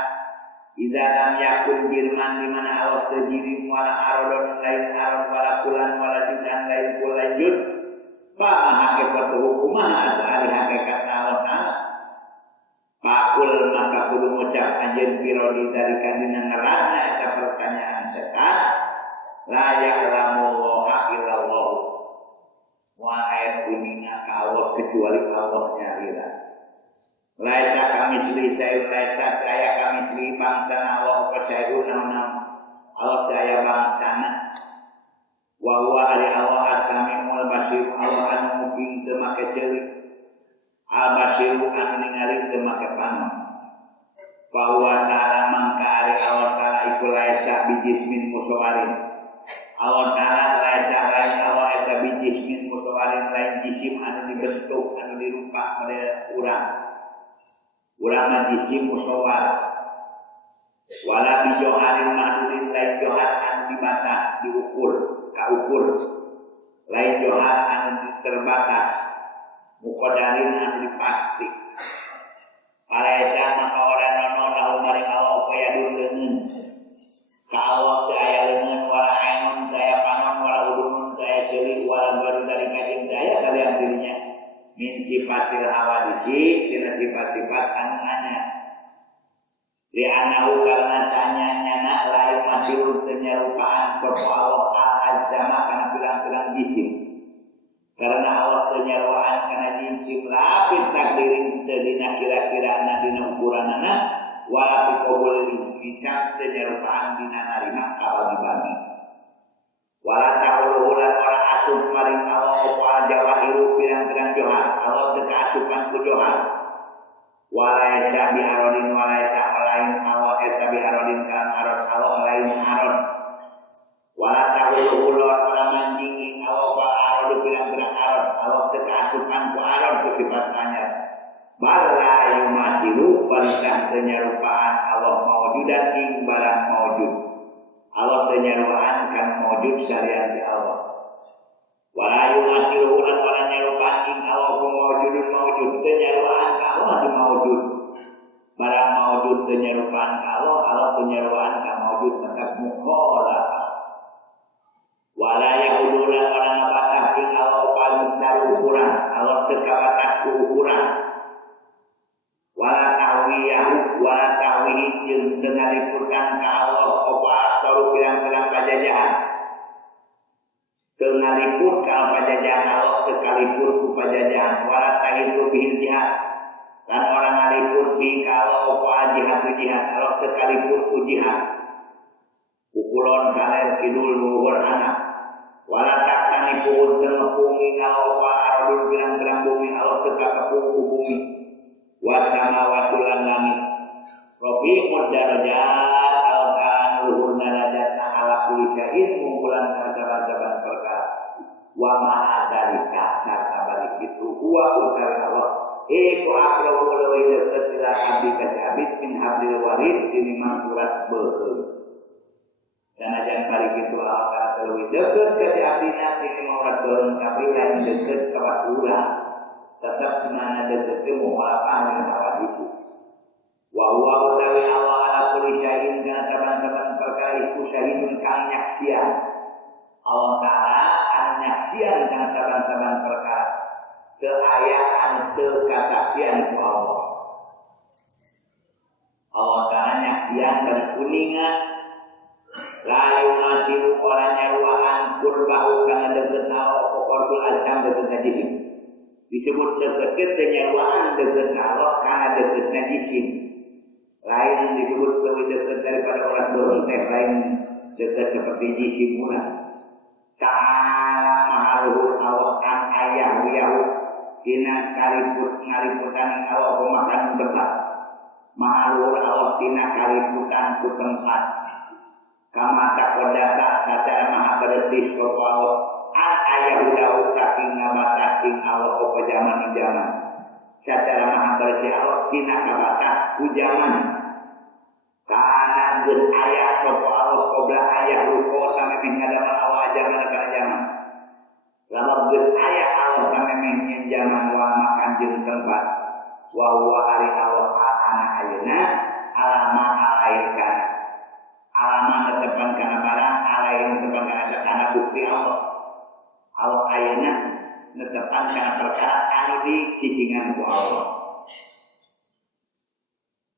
Iza lam yakun jirman di mana Allah terdiri wala arodon lain arod wala kulan wala judan lain kulanjut. Fa hakikat hukumah atau ahli hakikat Allah Ta'ala. Pakul maka kudu ngucap anjeun pirodi dari kadina nerana eta pertanyaan setan. La ya'lamullaha illallah. Wa ayat kuningna ka Allah kecuali Allah nyarira. Laisa kamisli sayun laisa kaya kamisli bangsana Allah percayun naon Allah daya bangsana. Wa huwa ali Allah as-sami'ul basir Allah anu mungkin teu make ceurik. Al-basiru anu ningali teu make panon. Fa huwa ta'ala mangka ari Allah Ta'ala iku laisa bijismin musawarin. Allah Ta'ala laisa lain Allah eta bijismin musawarin lain jisim anu dibentuk anu dirupa model urang. Urang mah jisim musawar. Wala bijoharin mahdurin lain johar anu dibatas diukur kaukur. Lain johar anu terbatas. Muqaddarin anu dipasti. Alaisa maka orang nono lahu maring Allah upaya leungeun. Ka Allah teu aya leungeun wala ainun saya panon wala udunun saya ceuli wala baru dari kajing saya kalian dirinya. Min sifatil hawadisi tina sifat-sifat anu anyar. Li anau karena sanyanya layu masih penyerupaan sapa Allah al-azama kana pirang-pirang jisim. Karena Allah penyerupaan kana jisim lapit takdirin dina kira-kira dina ukuranana wala biqaulil hisab penyerupaan dina narima abadi-badi. Wala ta'ulu ulan wala asub maring Allah apa jawahiru pirang-pirang johan. Allah teu kaasupan ku johan. Wala yasa bi arodin wala yasa lain Allah eta bi arodin kan aros Allah lain arod. Wala ta'ulu ulan wala manjing Allah apa arod pirang-pirang arod. Allah teu kaasupan ku arod ku sifat anyar. Bala yumasilu balitah teu nyarupaan Allah maujudan ing barang maujud. Allah penyerupaan kan maujud syariat di Allah. Walayu masih ulang wala nyerupaan ing Allah maujudun maujud penyerupaan ka Allah di maujud. Barang maujud penyerupaan ka Allah, Allah penyerupaan ka maujud tetap mukhalafah. Wala yahudulan wala nabatas ing Allah paling ukuran. Allah terkabatas ukuran. Wala tahwiyahu wala tahwihi jeung dengan liputan ka Allah baru bilang-bilang pajajahan kenalipur kalau pajajahan Allah sekalipur ku pajajahan wala tahidu bihil jihad dan orang ngalipur bi kalau apa jihad Allah sekalipur ku jihad ukulon kaler kidul luhur anak wala tak tanipun telepung kalau apa aradul bilang-bilang bumi Allah sekakepung ku bumi wasama watulan langit robiqud darajat luhur darajat ala kulli syai'in mungkulan kasaban perkara wa ma adalika sarta balik itu huwa utawi Allah iku aqrabu lawai deket ila abdi kajabit min hablil warid ini mangkurat beul sanajan balik itu Allah lawai deket kajabit ini mangkurat beul tapi lain deket kawaturan tetap semana deket mu'alafah min hawadisi wa huwa utawi Allah ala kulli syai'in kana saban-saban perkara iku syahidun kang nyaksian Allah taala anu nyaksian kana saban-saban perkara teu aya anu teu kasaksian ku Allah Allah taala nyaksian dan kuningan layu masiru ora nyaruaan kurbahu kana deukeut Allah pokokul asam deukeut jisim disebut deukeut nyaruaan deukeut Allah kana deukeut jisim lain disebut lebih dekat daripada orang berontek lain dekat seperti jisimulan ta'ala mahaluhur Allah kan ayah wiyahu tina ngaliputan Allah pemakan tempat mahaluhur Allah tina kaliputan ku tempat kama takodasa secara maha bersih sopa Allah an ayah wiyahu saking ngabataking Allah opa zaman-zaman secara maha bersih Allah tina kabatas ujaman karena geus aya sapa Allah qobla aya ruko sampai menghadapan Allah zaman kana zaman lamun geus aya Allah sampai menyen zaman wa makan jeung tempat wa huwa ari Allah ana ayeuna alama alaihkan alama netepan kana barang alaih netepan kana bukti Allah Allah ayeuna netepan kana perkara anu dicicingan ku Allah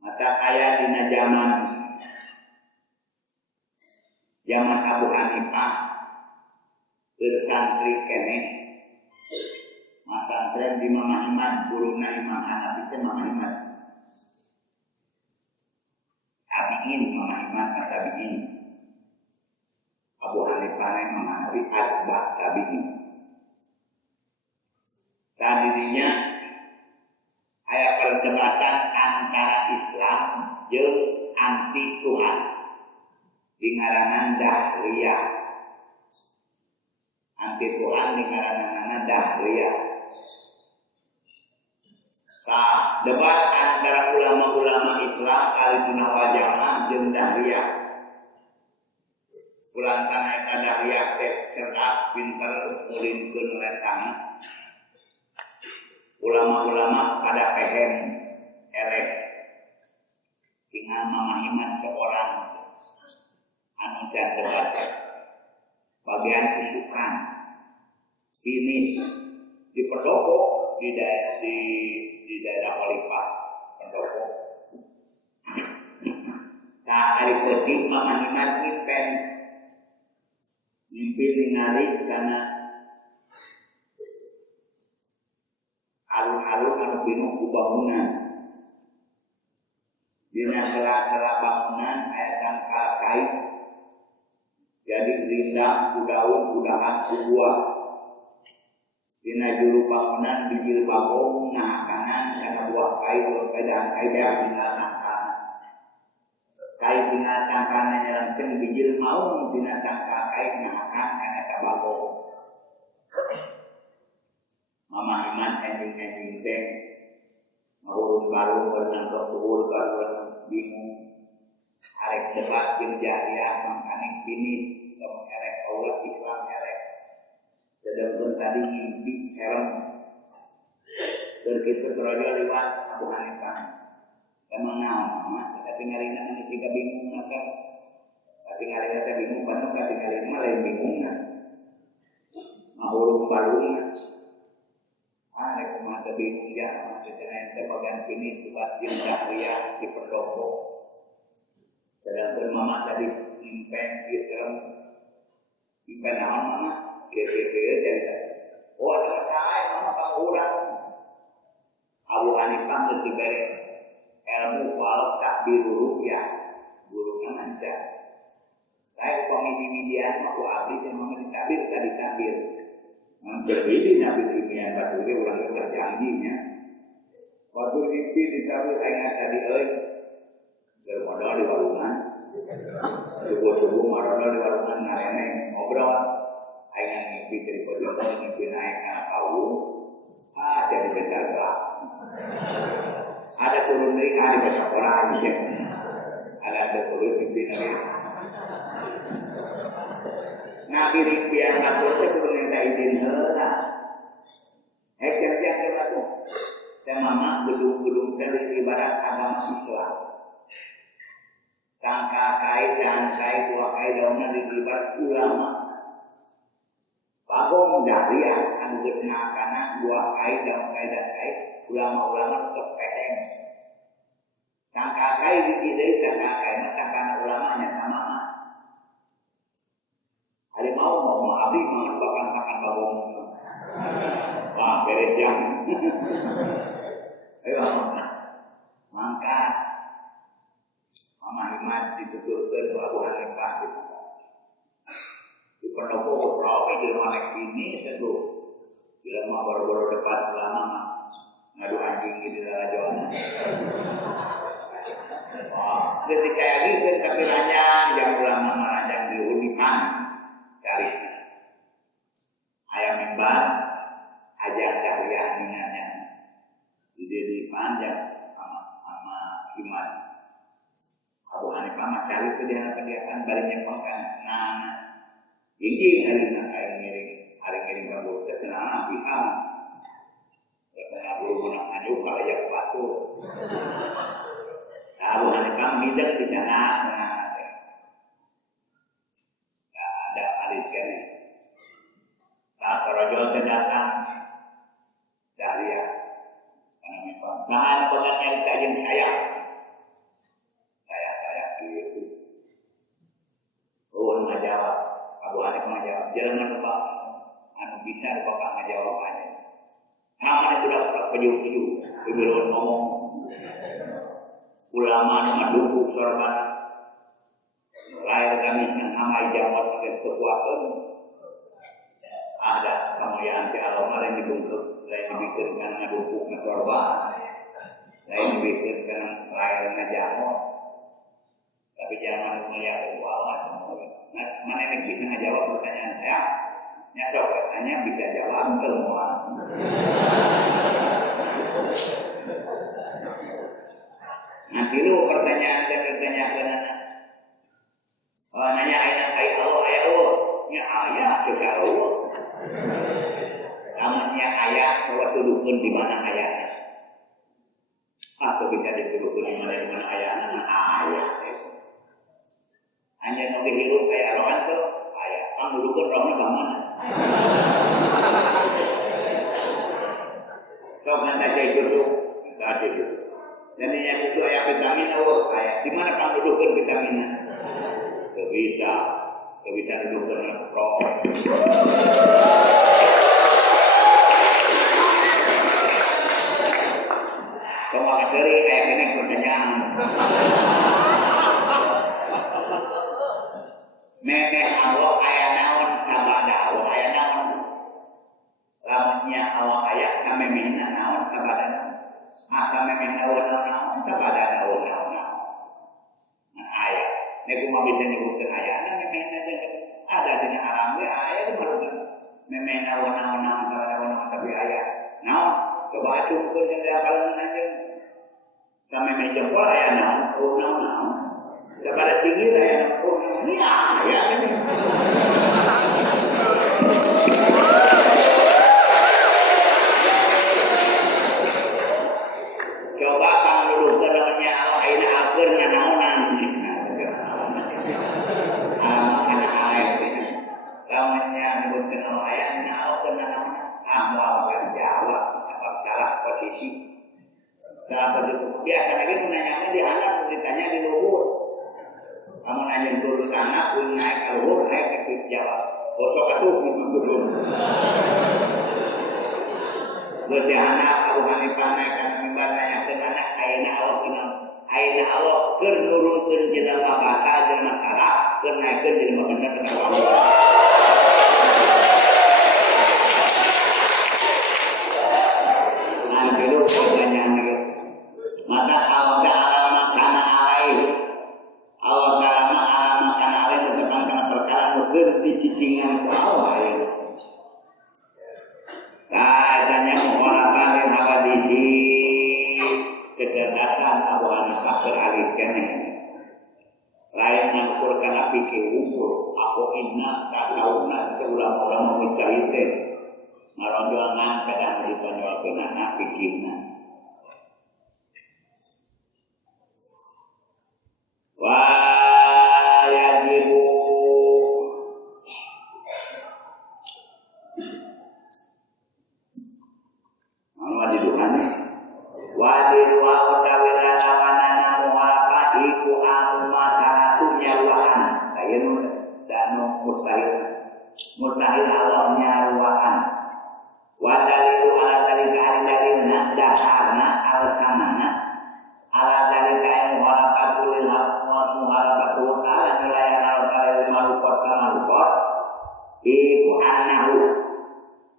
mata aya dina zaman Abu Hanifah santri kene masantren di Imam Ahmad guruna Imam Hanafi teh Imam Ahmad tabiin Imam Ahmad tabiin Abu Hanifah Imam Hanafi atba tabiin tadinya aya perdebatan antara Islam jeung anti Tuhan di ngaranan Dahriyah anti Tuhan di ngaranan Dahriyah debat antara ulama-ulama Islam Ahlussunnah wal Jamaah jeung Dahriyah ulantan eta Dahriyah teh cerdas pinter ngulimkeun letang ulama-ulama pada pehen elek tinggal mamahiman seorang anu can debat bagian isukan finish di pendopo di daerah Olipah pendopo. Nah, hari penting mamahiman ngipen mimpi ningali karena alun-alun anu bingung ku bangunan. Dina sela-sela bangunan aya tangkal kain. Jadi rindang ku daun ku dahan ku buah. Dina juru bangunan bijil bagong nah kanan kana buah kain keadaan kaida binatang kana. Kain binatang kana nyerangkeun bijil maung dina tangkal kain nah kana ka bagong. Mama iman ending teh ngurun baru berenang berkumpul baru bingung arek debat jeung jariah mangkaning finish lamun erek Allah Islam erek sedangkan tadi mimpi serem berkisah kerojo lewat Abu Hanifah emang naon mah katingalina anu tiga bingung maka katingalina teh bingung panu katingalina mah lain bingung kan ngurun balung Kumah bingung ya, maksudnya yang bagian ini buat yang jahriah di pendopo. Sedangkan mama tadi impen Islam, impen naon mama, kira-kira jadi. Oh ada masalah, mama bang ulang. Abu Hanifah ketika ilmu wal tak biru ya, gurunya manca. Saya komisi media aku habis yang mengenai tabir. Berbeda nabi dunia satu dia orang berjanjinya. Waktu mimpi ditabir ingat tadi bermodal di warungan. Subuh modal di warungan ngarene ngobrol. Ingat mimpi dari pojok mimpi naik anak kau. Jadi berjaga. Ada turun dari kali besar orang aja. Ada turun mimpi naik. Nabi rimpian aku itu turun yang izin lah. Kerja aku. Saya mama gedung-gedung dari ibarat agama Islam. Tangka kait dan kait dua kait daunnya di ibarat ulama. Bagong jariah anu karena dua kait daun kait dan kait ulama-ulama kepeheng. Tangka kait di sini tangka kait tangka ulamanya sama. Ada mau abdi makan bagong semua. Wah beres jam. Ayo mangka mama iman dituturkan Abu Hanifah di pendopo perawi di rumah ini sesuatu bila mau baru-baru depan ulama ngadu anjing di dalam jalan. Ketika lagi tapi ranjang yang ulama meranjang di Unipan cari ayam mimbar ajar cahaya minatnya di panjang sama iman Abu Hanifah macam itu dia baliknya makan nah ini hari ngiring kabur kesenangan pihak karena buru menang maju kalau yang batu Abu Hanifah midang di sana ada alis kali saat rojol terdatang Dahlia nah pokoknya kajian saya itu nggak jawab Abu Hanifah nggak jawab jangan lupa anu bisa bapak nggak jawab aja namanya sudah penyu belum ngomong ulama mendukung sorban lahir kami yang namai jawab pakai kekuatan ada kamu yang anti alama yang dibungkus lain dibikinkan ngedukung sorban lain dibikinkan lahir ngejamot tapi jangan melihat keuangan mana yang bisa ngejawab pertanyaan saya nyasok katanya bisa jawab semua nanti lu pertanyaan nanya ayat Allah ya ayat juga Allah namanya ayat bahwa turun di mana ayatnya Atau bisa dituduhkan di mana ayah ayah. Hanya nunggu hirup kayak rohan tuh ayah. Kamu dudukkan rohnya bagaimana? Kau minta cai susu, minta cai susu. Dan yang susu ayah vitamin awal ayah. Di mana kamu dudukkan vitaminnya? Tidak bisa dudukkan roh. Kau makan sering kayak gini pertanyaan. Memeh Allah ayah naon sabada Allah ayah naon. Lamunnya Allah ayah sama memehna naon sabada naon. Maka memeh naon sabada naon. Nah ayah. Nego mau bisa nyebutkan ayah. Nah memehna ada di alam ayah itu baru memeh naon sabada naon tapi ayah naon. Coba acungkan yang dalam aja. Sampai meja pola ya naon. Kepada tinggi saya naon. Ini ayah ini. Coba kamu duduk dalamnya Allah ini akhirnya naonan. Anak ayah ini. Lawannya menyebutkan Allah ayah ini akhirnya naonan. Kamu akan jawab salah posisi. Biasa lagi menanyanya di anak, ditanya di luhur. Kamu nanya turun anak, pun naik ke luhur, naik ke jawab. Kosok atuh, betul. Berarti anak, Abu Hanifah naik ke mimbar nanya ke anak, aina Allah kenal. Aina Allah kenurunkan jelma bata, jelma salah, kenaikkan jelma benar kenal Allah. Nah, dulu pertanyaan lagi. Maka Allah Ta'ala makana alaih Allah Ta'ala makana alaih tetapkan karena perkara mungkin di cicingan ke Allah ya. Tanya mengolahkan yang hawa disi kecerdasan Abu Hanifah beralihkan lain mengukurkan api ukur aku inna katauna ulama-ulama mujahidin marondoangan kadang dipanjolkan anak pikirna wa yajibu di Tuhan wa dirwa utawila lawanana muhalafah iku amma salatunya ruaan kayen danu mustahil Allahnya ruaan wa dalilu ala dalika al-dalilna dasarna al-sanana ala dalika yang muhalafatul muhalafatul ala nilayan al-dalil malukot kamalukot iku annahu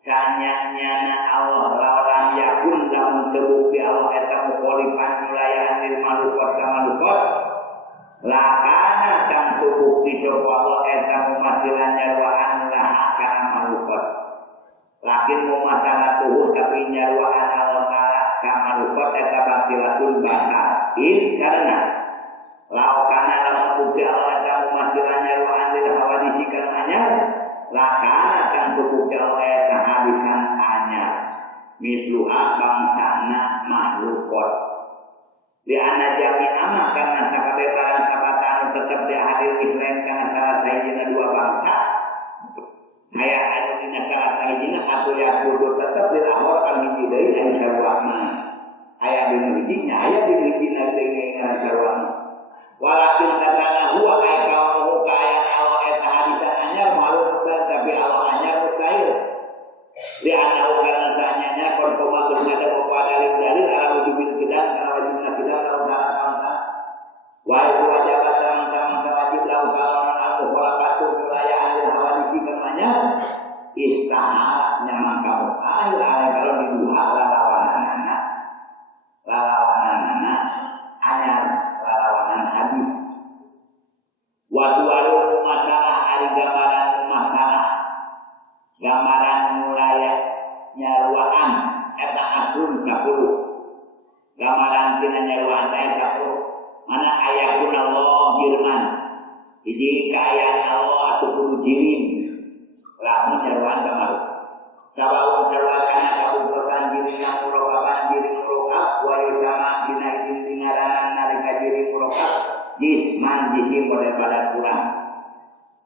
kanyanya Allah lawan yakun dalam terbukti Allah eta mukhalifan nilayan lil malukot kamalukot lakana kang terbukti sapa Allah eta mumasilan nyarwaan lah kana malukot lakin mumasalah tuh tapi nyarwaan Allah taala kamalukot eta batilatun batal karena laukana lamun terbukti Allah eta mumasilan nyarwaan lil hawadisi kan anyar lakana kang terbukti Allah eta hadisan anyar misluha bangsana makhlukot di anak jami amak karena sakabeh barang sabatan tetap di hadir Islam karena salah sahijina dua bangsa hayat anu dina salah sahijina atau ya kudu tetap di lahor kami deui anu sarwana aya dina hijinya aya dina hijina dengan sarwana walakin katana huwa ay kaum ka aya Allah eta hadisan anyar makhluk tapi Allah anyar mustahil di anak karena sahnya korkoma bersada kepada dalil ala wujubil gedang karena wajibnya gedang kalau dalam bangsa wajib sama-sama wajib lahu kalaman aku walaupun wilayah ahli hawadisi namanya istahal nyaman kamu ahli kalau diduha lalawanan anyar lalawanan hadis waktu alu masalah ada gambaran masalah gambaran mulai nyaruaan eta asun 10 gambaran tina nyaruaan eta 10 mana ayatun Allah firman jadi kaayaan Allah atau jirim lamun nyaruaan gambar Sabaun sarwakana kabuprosan diri yang murokaban diri murokab wa yusama dina izin tingaranan nalika diri murokab jisman jisim model badan kurang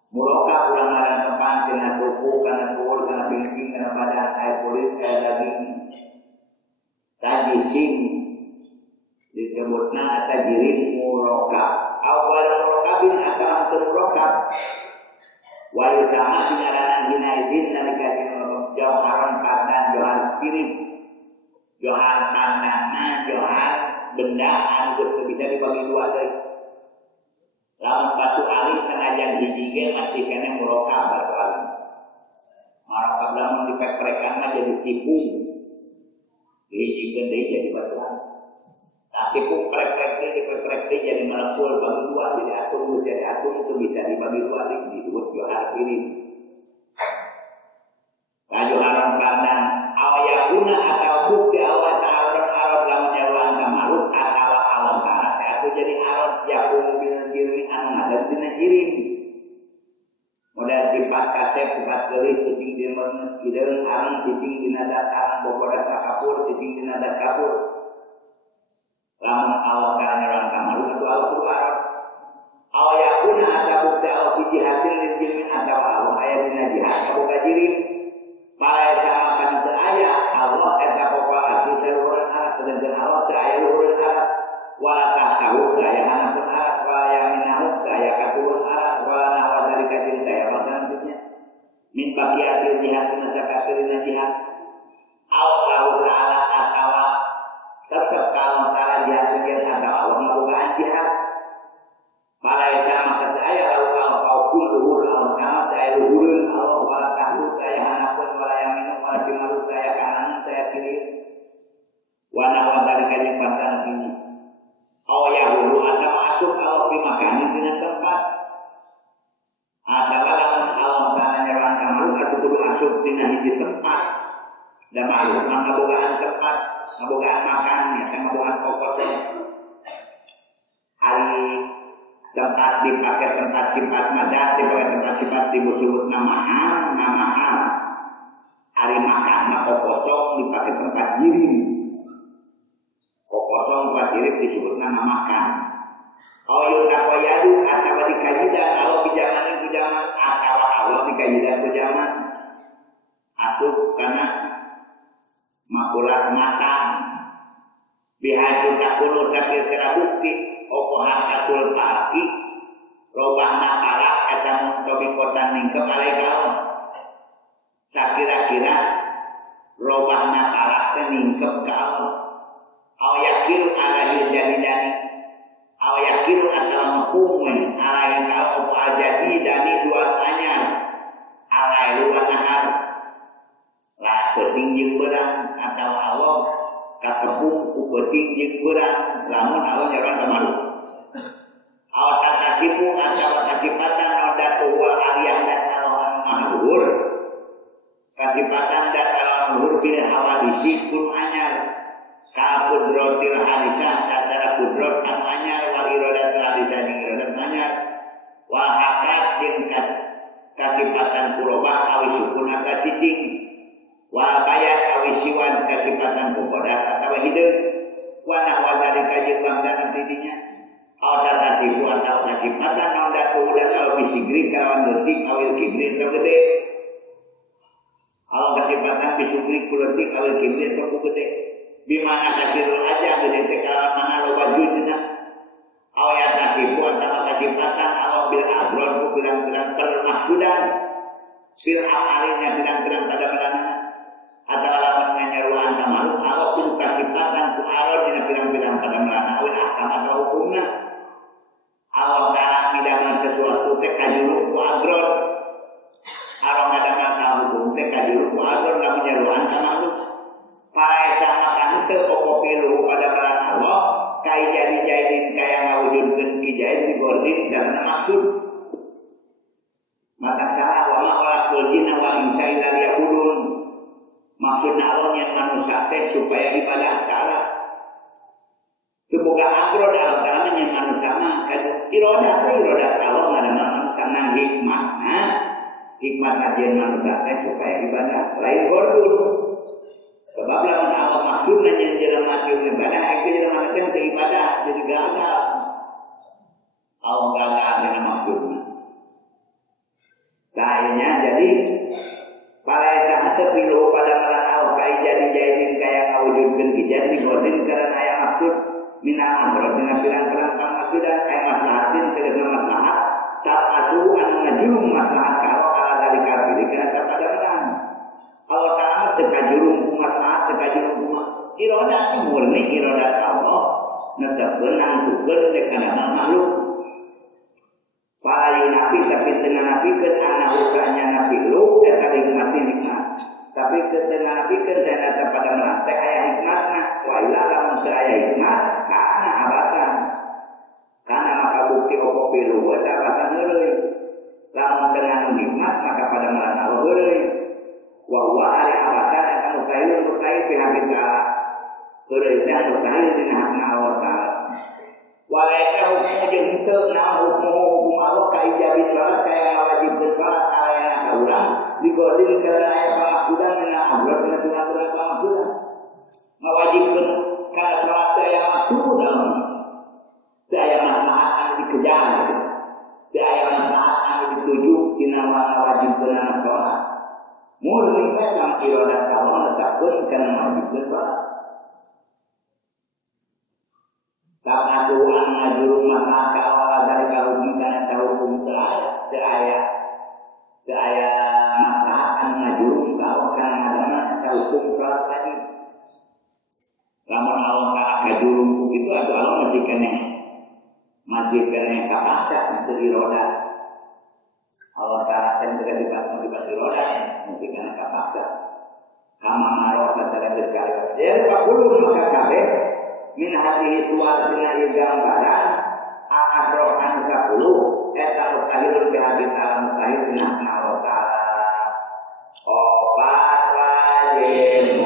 murokab kurang ngaran tempat kena suku kena tuul kena pingping kena badan air kulit air daging tajisim disebutna atau diri murokab awal murokabin asal murokab wa yusama tingaranan dina izin nalika diri Johan pandan, Johan sirik, Johan tandana, Johan benda anu bisa dibagi dua deh. Lamun batu alim senajan hiji masih kena murokab batu alim. Murokab lamun dipek-pekan mah jadi tipu. Dihijikeun deui jadi batu alim. Nah tipu prek-prek dipek-prek jadi melekul bagi dua jadi atur itu bisa dibagi dua di disebut Johan sirik. Kaju haram karena awayakuna atau bukti awal ta'arud dalam nyawaan kamaruk atau awal karat atau jadi arad yakum bina jirmi anadam bina jirim modal sifat kasep sifat gelis cicing dirman hideung arang cicing dina datang bobodas kapur cicing dina dat kapur lamun awal karat nyawaan kamaruk atau al-Qur'an awayakuna atau bukti awal pijihatin jirmi atau awal ayat dina jihad atau jirim Pada sama kan ayah Allah eta pokok asli saluran aras sedangkan Allah teu aya luhureun aras wala tahu aya hanapun aras wala yaminahu aya katurun aras wala nahwa dalika jeung aya pasanteutnya min baqiyatil jihad nasakatirina jihad Allah taala atawa tetep kalau taala jihad jeung atawa Allah ngabogaan jihad pada sama kan aya lalu kalau luhur Allah kana aya luhureun Allah wala tahu aya hanapun wala minum wala simalu kaya kanan saya kiri wana wadari kaya pasal ini awayahulu atau masuk Allah di makanan dengan tempat atau lamun Allah tanah nyerang kamu atau kudu masuk di tempat dan makhluk ngabogaan tempat ngabogaan makan ya ngabogaan pokoknya hari tempat dipakai tempat sifat madat dipakai tempat sifat disebut namahan hari makan maka kosong dipakai tempat diri kosong tempat diri disebut nama makan kalau takoyadu atau dikajidan kalau pijaman atau Allah dikajidan pijaman asup karena makulas matang bihasil takunu sakir kera bukti opohan atul pahaki robah nakalak atau tobikotan ningkem alaikal sakira-kira robah nakalak ningkem ke Allah aw yakil ala jadidani aw yakil asal mengkumen ala yang kau ajadi dani dua anyar ala luar nahar lah penting jeung berang atau Allah kakepung ku penting jeung berang lamun Allah nyaran kamaru aw takasipu atau kasipatan nodatu wal aliyah dan Allah mahdur kasipatan dan Allah mahdur bila hawadisi kun anyar kapudrotil hadisah satara kudrot anu anyar wal irodat hadisah jeung irodat anyar wal hakat jeung kasipatan kurobah awi sukun aka cicing wal bayat awi siwan kasipatan kukodas atawa hideung wa nahwa zalika jeung bangsa nantinya aw tatasifu atau kasipatan naon datu udah kalau bisigri kalawan leutik awil kibri atau gede kalau kasipatan bisugri kuleutik awil kibri atau gede bimana kasirul aja gede teh kalawan mana loba judna aw ya tasifu atau kasipatan Allah bil abron ku pirang-pirang permaksudan bil amalinya pirang-pirang pada atau lawan menyeruan kamaruk Allah kudu kasipatan ku arod dina pirang-pirang pada merana awil ahkam atau hukumna Allah ta'ala midang sesuatu teh kajuru ku agron arong ngadang hukum teh kajuru ku agron lamun nyeruan kamaruk pae sama kan teu okopilu pada baran Allah kai jadi kaya ngawujudkeun kijai digordin karena maksud mata salah wa ma khalaqul jinna wal insa illa liya'budun maksudna Allah yang manusia teh supaya ibadah salah kebuka agro dalam karena yang manusia mah irodat Allah ngadana karena hikmahna hikmat kajian manusia supaya ibadah lain gordul. Sebab lamun Allah maksudnya yang jelema ibadah, itu jelema teh ibadah jadi gagal. Allah gagal dengan maksudnya. Lainnya jadi pada saat terpilu pada malam Allah kai jadi kayak ngawujudkeun jadi gordul karena aya maksud minal amrod dengan pirang-pirang maksud dan aya maslahatin tegasna maslahat tak asuh anu ngajurung maslahat kalau ala dari kafir kana pada menang. Allah Ta'ala sekajurung maslahat sekajurung iroda murni iroda Allah netepkeun nangtukeun teh kana makhluk. Para nabi tapi dengan nabi ke anak ukanya nabi lu tadi masih nikmat. Tapi ketika nabi ke dan pada merantai ayat hikmatnya, wailah lamun teu aya hikmat karena abatan. Karena maka bukti opo pilu eta abatan heureuy. Lamun dengan hikmat maka pada merantai heureuy. Wa huwa ari abatan eta mustahil pihak kita. Heureuy teh mustahil dina hakna Allah Ta'ala. Walaika hukum jengte na hukum Allah ka ijabi salat kaya wajib salat kaya na ulang digodin karena aya pamaksudan dina abrat dina tuna-tuna pamaksudan ngawajibkeun kana salat aya maksud dalam teu aya maslahat anu dikejar teu aya maslahat anu dituju dina ngawajibkeun salat murni eta iroda Allah netepkeun kana ngawajibkeun salat. Tak asuhan ngajurung masalah awal dari kalung karena hukum teraya masalah ngajurung kalau karena adanya hukum salat lagi. Lamun Allah ngajurung itu atau Allah masih kena kapasa untuk diroda. Allah Ta'ala yang tidak diroda masih kena kapasa. Kama marot kata sekali. Jadi pakulu maka kabeh min hadhihi suwatina gambaran asrohan 10 eta mustahilun bi hadits alam mustahil min Allah Ta'ala obat wajib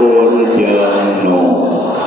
Kurjano